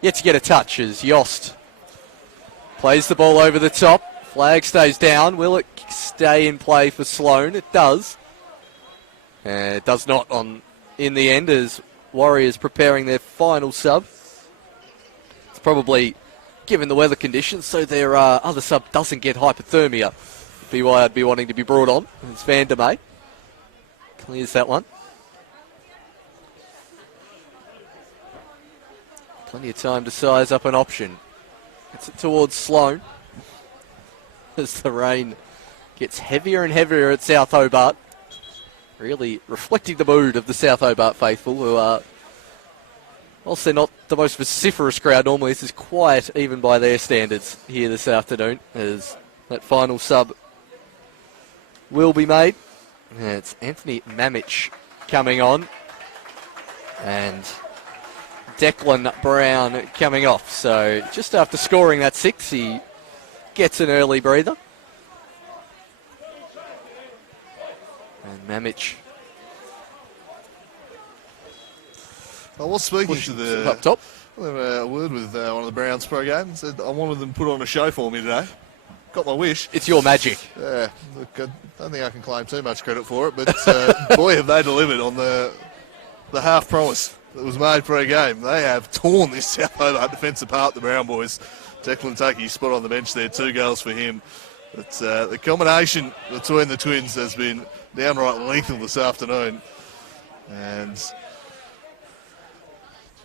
yet to get a touch as Yost plays the ball over the top. Flag stays down. Will it stay in play for Sloan? It does. It does not in the end as Warriors preparing their final sub. It's probably given the weather conditions so their other sub doesn't get hypothermia be why I'd be wanting to be brought on. It's Van der May. Clears that one. Plenty of time to size up an option. Gets it towards Sloane as the rain gets heavier and heavier at South Hobart. Really reflecting the mood of the South Hobart faithful, who are, whilst they're not the most vociferous crowd normally, this is quiet even by their standards here this afternoon, as that final sub will be made. And it's Anthony Mamich coming on, and Declan Brown coming off. So just after scoring that 6, he gets an early breather. And Mamich. I was speaking to the up top. a word with one of the Browns pro game. Said I wanted them to put on a show for me today. Got my wish. It's your magic. Yeah, look, I don't think I can claim too much credit for it, but boy, have they delivered on the half promise that was made pre-game. They have torn this South Hobart defence apart, the Brown boys. Declan taking his spot on the bench there, 2 goals for him. But the combination between the Twins has been downright lethal this afternoon. And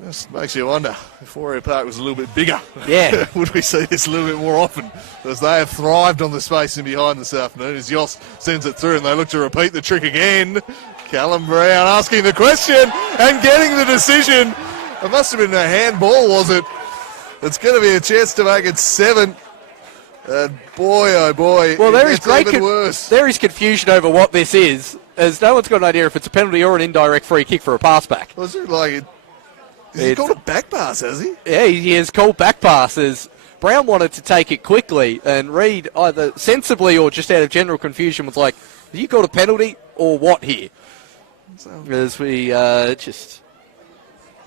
just makes you wonder if Warrior Park was a little bit bigger. Yeah. Would we see this a little bit more often? Because they have thrived on the space in behind this afternoon as Yoss sends it through and they look to repeat the trick again. Callum Brown asking the question and getting the decision. It must have been a handball, was it? It's going to be a chance to make it 7. And boy, oh boy, well, there is worse. There is confusion over what this is, as no one's got an idea if it's a penalty or an indirect free kick for a pass back. Was it like it? He's called a back pass, has he? Yeah, he has called back passes. Brown wanted to take it quickly, and Reid, either sensibly or just out of general confusion, was like, have you called a penalty or what here? As we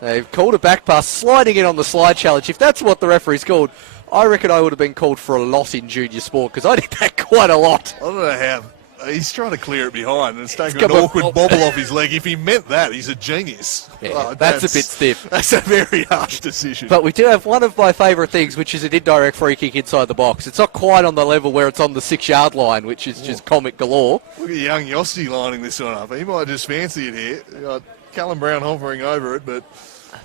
they've called a back pass, sliding in on the slide challenge. If that's what the referee's called, I reckon I would have been called for a lot in junior sport, because I did that quite a lot. I don't know how. He's trying to clear it behind, and it's taking an awkward bobble off his leg. If he meant that, he's a genius. Yeah, that's a bit stiff. That's a very harsh decision. But we do have one of my favourite things, which is an indirect free kick inside the box. It's not quite on the level where it's on the 6-yard line, which is just comic galore. Look at young Yossi lining this one up. He might just fancy it here. You got Callum Brown hovering over it, but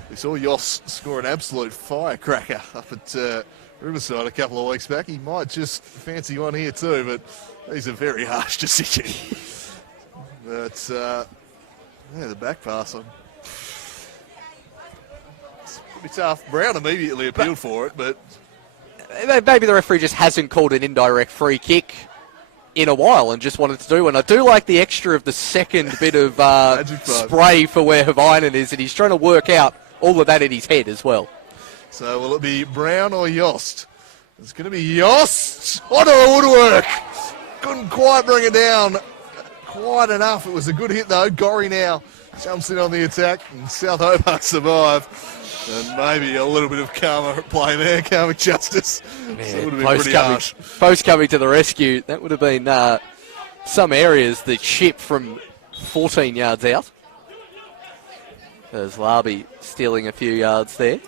we saw Yoss score an absolute firecracker up at Riverside a couple of weeks back. He might just fancy one here too, but he's a very harsh decision. But, yeah, the back pass on. It's pretty tough. Brown immediately appealed for it, but maybe the referee just hasn't called an indirect free kick in a while and just wanted to do one. I do like the extra of the second bit of spray for where Havainen is, and he's trying to work out all of that in his head as well. So will it be Brown or Yost? It's going to be Yost onto the woodwork. Couldn't quite bring it down quite enough. It was a good hit though. Gorry now jumps in on the attack and South Hobart survive. And maybe a little bit of karma play there, karmic justice. Yeah, so it would have been pretty harsh. Post coming to the rescue. That would have been some areas the chip from 14 yards out. There's Larby stealing a few yards there.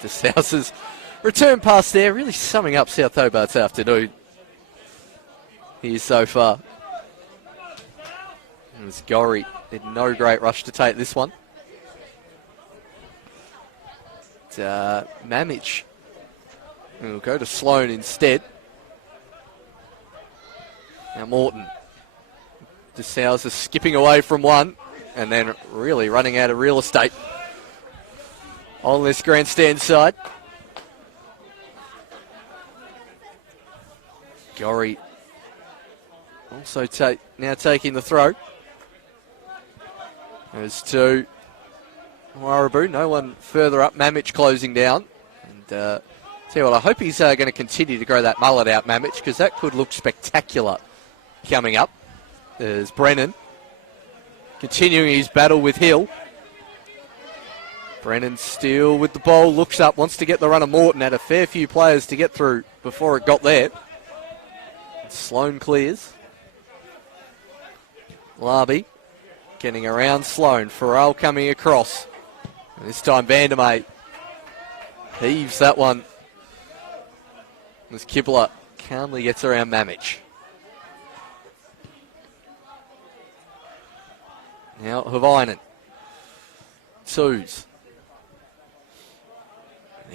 The South's return pass there, really summing up South Hobart's afternoon here so far. As Gorry did no great rush to take this one. Mamich will go to Sloane instead. Now Morton. DeSouza skipping away from one and then really running out of real estate on this grandstand side. Gorry also now taking the throw. There's two. Warraboo, no one further up. Mamich closing down. And tell you what, I hope he's going to continue to grow that mullet out, Mamich, because that could look spectacular coming up. There's Brennan continuing his battle with Hill. Brennan still with the ball, looks up, wants to get the run of Morton. Had a fair few players to get through before it got there. Sloane clears. Larby getting around Sloane. Farrell coming across. And this time Vandermeer Heaves that one. As Kibler calmly gets around Mamich. Now Havainen. Twos.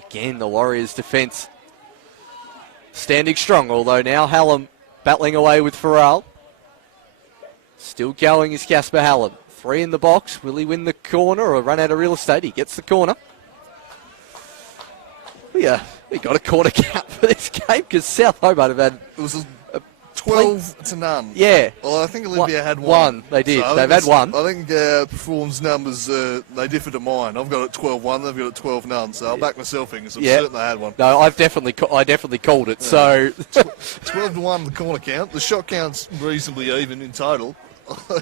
Again, the Warriors' defence standing strong, although now Hallam battling away with Farrell. Still going is Casper Hallam. 3 in the box. Will he win the corner or run out of real estate? He gets the corner. We got a corner count for this game because South Hobart have had... It was a 12 to none. Yeah. Well, I think Olympia had one. They did. So They've had one. I think Perform's numbers, they differ to mine. I've got it 12-1, they've got it 12 none. So I'll back myself in because I'm certain they had one. No, I definitely called it. Yeah. So 12 to 1 the corner count. The shot count's reasonably even in total.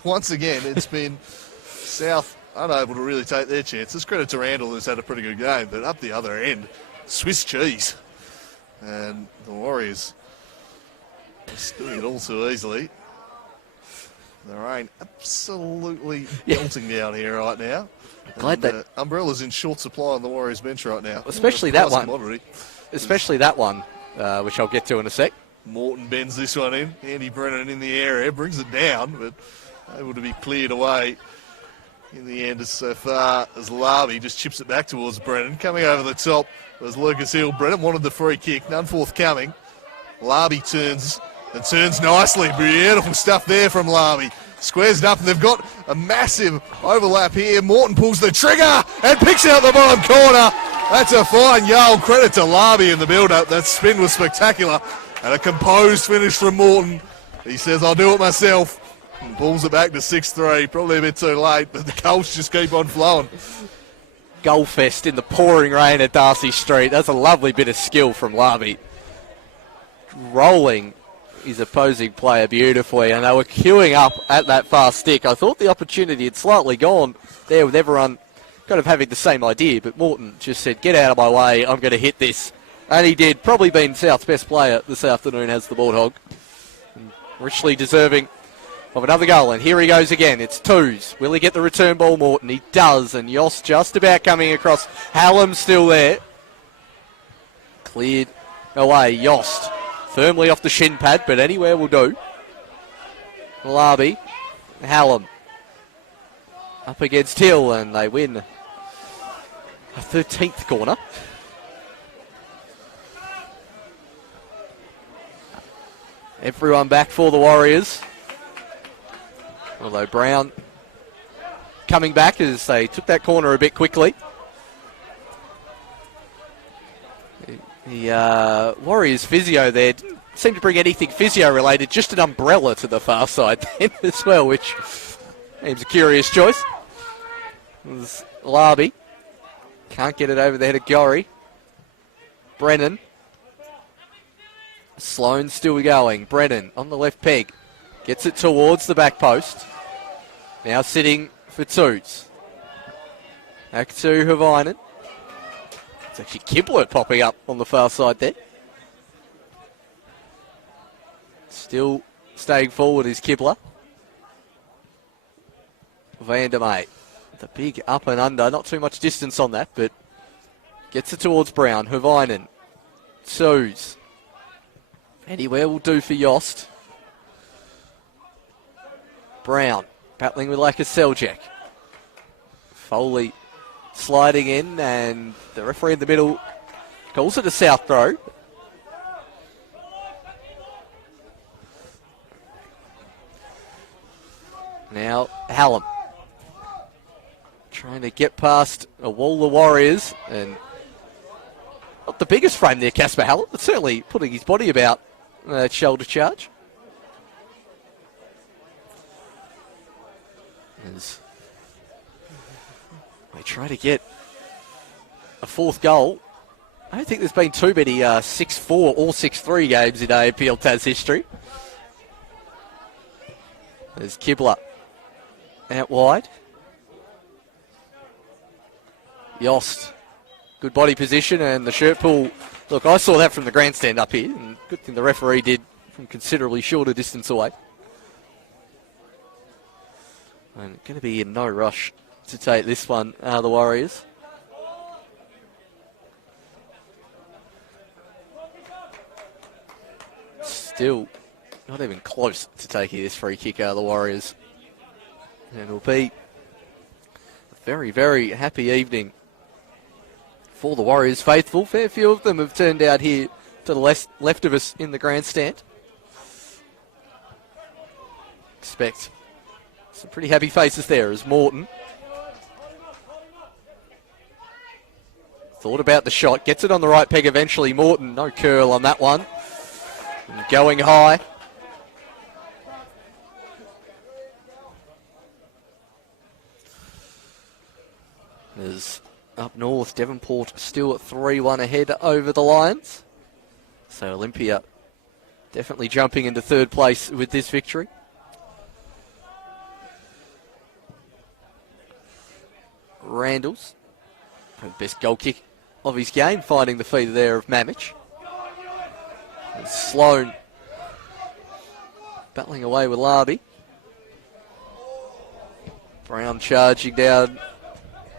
Once again, it's been South unable to really take their chances. Credit to Randall, who's had a pretty good game, but up the other end, Swiss cheese. And the Warriors just doing it all too easily. The rain absolutely melting down here right now. Glad that Umbrella's in short supply on the Warriors bench right now. Especially that one. Commodity. Especially that one, which I'll get to in a sec. Morton bends this one in. Andy Brennan in the area, brings it down, but able to be cleared away in the end so far as Larby just chips it back towards Brennan. Coming over the top was Lucas Hill. Brennan wanted the free kick, none forthcoming. Larby turns nicely. Beautiful stuff there from Larby. Squares it up, and they've got a massive overlap here. Morton pulls the trigger and picks out the bottom corner. That's a fine yell. Credit to Larby in the build-up. That spin was spectacular. And a composed finish from Morton. He says, I'll do it myself. And pulls it back to 6-3. Probably a bit too late, but the goals just keep on flowing. Goal fest in the pouring rain at Darcy Street. That's a lovely bit of skill from Larby. Rolling his opposing player beautifully, and they were queuing up at that far stick. I thought the opportunity had slightly gone there with everyone kind of having the same idea, but Morton just said, get out of my way, I'm going to hit this. And he did. Probably been South's best player this afternoon as the Board Hog. Richly deserving of another goal. And here he goes again. It's twos. Will he get the return ball, Morton? He does. And Yost just about coming across. Hallam still there. Cleared away. Yost firmly off the shin pad, but anywhere will do. Larby. Hallam. Up against Hill, and they win a 13th corner. Everyone back for the Warriors. Although Brown coming back as they took that corner a bit quickly. The Warriors physio there didn't seem to bring anything physio related, just an umbrella to the far side then as well, which seems a curious choice. It was Larby. Can't get it over the head of Gorry. Brennan. Sloan still going. Brennan on the left peg. Gets it towards the back post. Now sitting for twos. Back to Havainen. It's actually Kibler popping up on the far side there. Still staying forward is Kibler. Vandermeer. The big up and under. Not too much distance on that, but gets it towards Brown. Havainen. Twos. Anywhere will do for Yost. Brown battling with like a Seljack. Foley sliding in, and the referee in the middle calls it a south throw. Now Hallam trying to get past a wall of Warriors, and not the biggest frame there, Casper Hallam, but certainly putting his body about that shoulder charge. As they try to get a fourth goal. I don't think there's been too many 6-4 or 6-3 games in NPL Tas history. There's Kibler out wide. Yost, good body position, and the shirt pull. Look, I saw that from the grandstand up here, and good thing the referee did from considerably shorter distance away. And going to be in no rush to take this one, the Warriors. Still not even close to taking this free kick out of the Warriors. And it'll be a very, very happy evening for the Warriors faithful. Fair few of them have turned out here to the left of us in the grandstand. Expect some pretty happy faces there as Morton thought about the shot, gets it on the right peg eventually. Morton, no curl on that one. And going high. As up north, Devonport still at 3-1 ahead over the Lions. So Olympia definitely jumping into third place with this victory. Randalls, best goal kick of his game, finding the feeder there of Mamich. And Sloan battling away with Larby. Brown charging down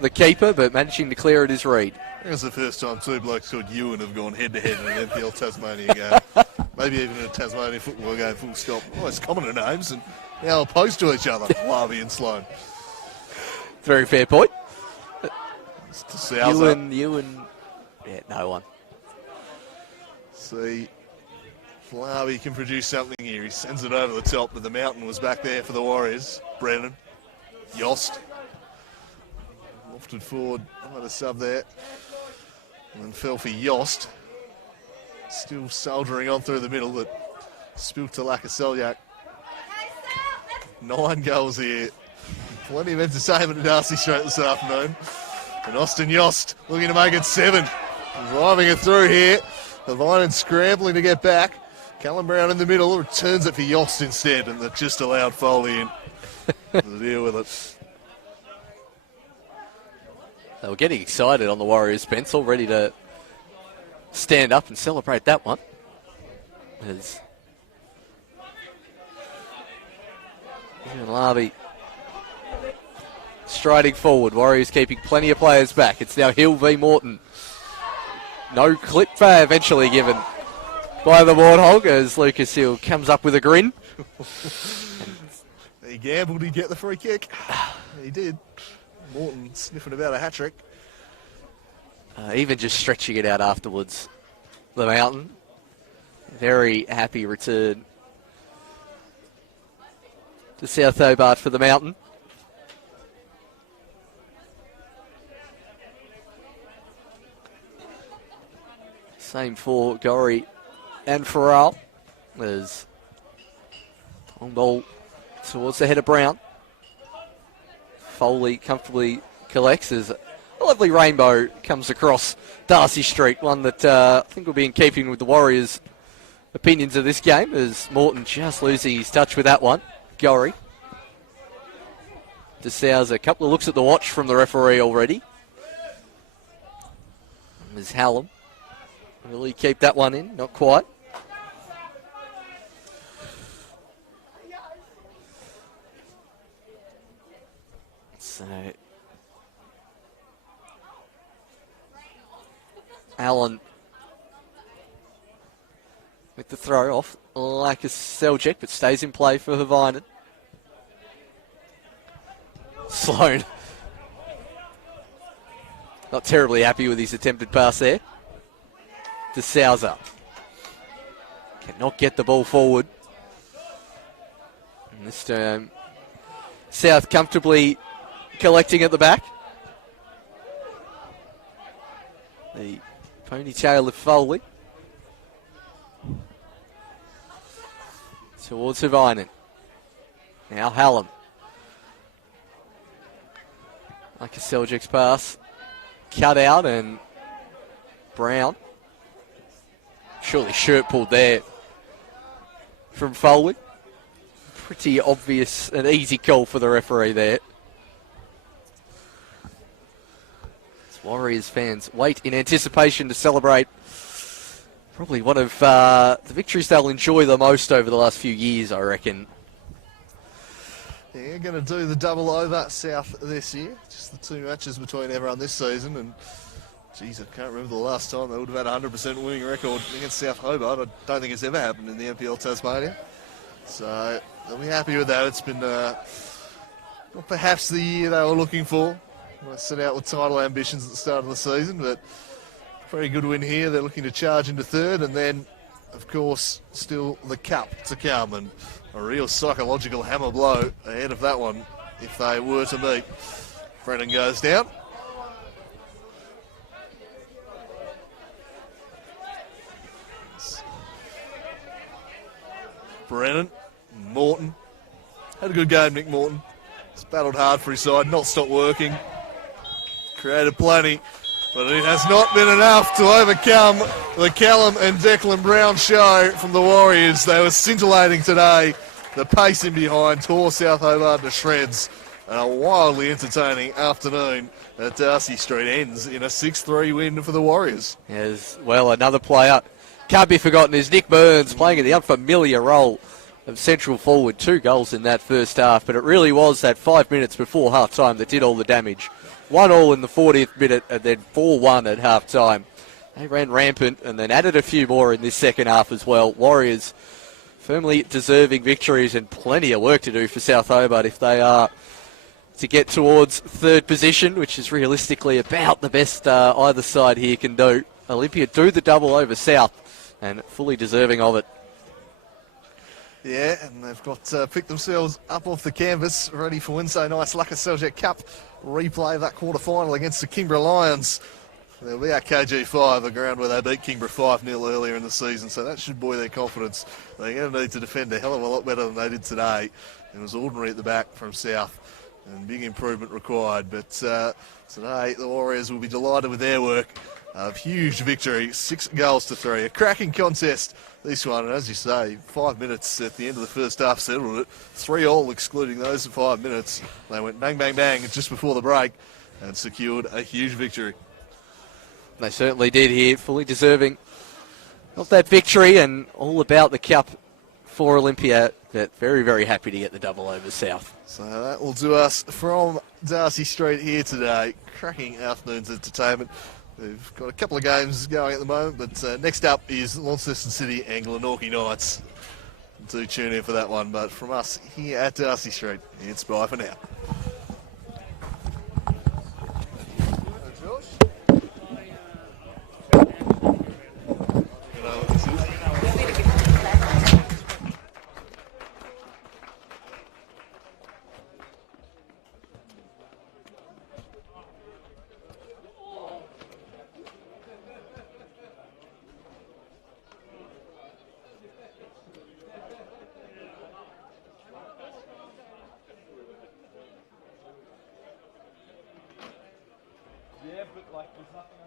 the keeper, but managing to clear at his read. I think it's the first time two blokes called Ewan have gone head-to-head in an NPL Tasmania game. Maybe even in a Tasmania football game, full stop. Almost commoner names, and now opposed to each other, Larby and Sloan. Very fair point. Ewan, yeah, no one. See, if Larby can produce something here. He sends it over the top, but the mountain was back there for the Warriors. Brennan, Yost, lofted forward, had a sub there, and then fell for Yost. Still soldiering on through the middle, but spilt to Lakaseljak. 9 goals here. Plenty of entertainment at Darcy Street this afternoon. And Austin Yost looking to make it 7. Driving it through here. Levinen scrambling to get back. Callum Brown in the middle, returns it for Yost instead, and that just allowed Foley in to deal with it. They were getting excited on the Warriors bench, all ready to stand up and celebrate that one. As Ian Larby striding forward, Warriors keeping plenty of players back. It's now Hill v Morton. No clip eventually given by the Warthog as Lucas Hill comes up with a grin. He gambled he'd get the free kick. He did. Morton sniffing about a hat-trick. Even just stretching it out afterwards. The Mountain. Very happy return to South Hobart for the Mountain. Same for Gorrie and Farrell. There's long ball towards the head of Brown. Foley comfortably collects as a lovely rainbow comes across Darcy Street, one that I think will be in keeping with the Warriors' opinions of this game, as Morton just losing his touch with that one. Gorrie. DeSouza, a couple of looks at the watch from the referee already. There's Hallam. Will he keep that one in? Not quite. So Allen with the throw off like a Seljuk, but stays in play for Havinen. Sloan not terribly happy with his attempted pass there. DeSouza cannot get the ball forward. And this time, South comfortably collecting at the back. The ponytail of Foley. Towards Havinen. Now Hallam. Like a Seljuk's pass. Cut out and Brown. Surely shirt pulled there from Foley. Pretty obvious and easy call for the referee there. As Warriors fans wait in anticipation to celebrate probably one of the victories they'll enjoy the most over the last few years, I reckon. Yeah, going to do the double over South this year. Just the 2 matches between everyone this season, and Geez, I can't remember the last time they would have had a 100% winning record against South Hobart. I don't think it's ever happened in the NPL Tasmania. So they'll be happy with that. It's been not perhaps the year they were looking for. They set out with title ambitions at the start of the season, but very good win here. They're looking to charge into third, and then, of course, still the cup to come, and a real psychological hammer blow ahead of that one if they were to meet. Brennan goes down. Brennan, Morton. Had a good game, Nick Morton. He's battled hard for his side, not stopped working. Created plenty, but it has not been enough to overcome the Callum and Declan Brown show from the Warriors. They were scintillating today. The pace in behind tore South Hobart to shreds. And a wildly entertaining afternoon at Darcy Street ends in a 6-3 win for the Warriors. As well, another player can't be forgotten is Nick Burns, playing in the unfamiliar role of central forward. 2 goals in that first half, but it really was that 5 minutes before half-time that did all the damage. 1-1 in the 40th minute and then 4-1 at half-time. They ran rampant and then added a few more in this second half as well. Warriors firmly deserving victories and plenty of work to do for South Hobart if they are to get towards third position, which is realistically about the best either side here can do. Olympia do the double over South and fully deserving of it. Yeah, and they've got picked themselves up off the canvas, ready for Wednesday night's Lucker Seljack Cup replay of that quarter-final against the Kingborough Lions. They'll be at KG5, a ground where they beat Kingborough 5-0 earlier in the season, so that should buoy their confidence. They're going to need to defend a hell of a lot better than they did today. It was ordinary at the back from South, and big improvement required. But today, the Warriors will be delighted with their work. A huge victory, 6 goals to 3. A cracking contest, this one. And as you say, 5 minutes at the end of the first half settled it. 3-all, excluding those 5 minutes. They went bang, bang, bang just before the break and secured a huge victory. They certainly did here, fully deserving of that victory and all about the cup for Olympia. But very, very happy to get the double over South. So that will do us from Darcy Street here today. Cracking afternoon's entertainment. We've got a couple of games going at the moment, but next up is Launceston City and Glenorchy Knights. Do tune in for that one, but from us here at Darcy Street, it's bye for now. Yeah, but like there's nothing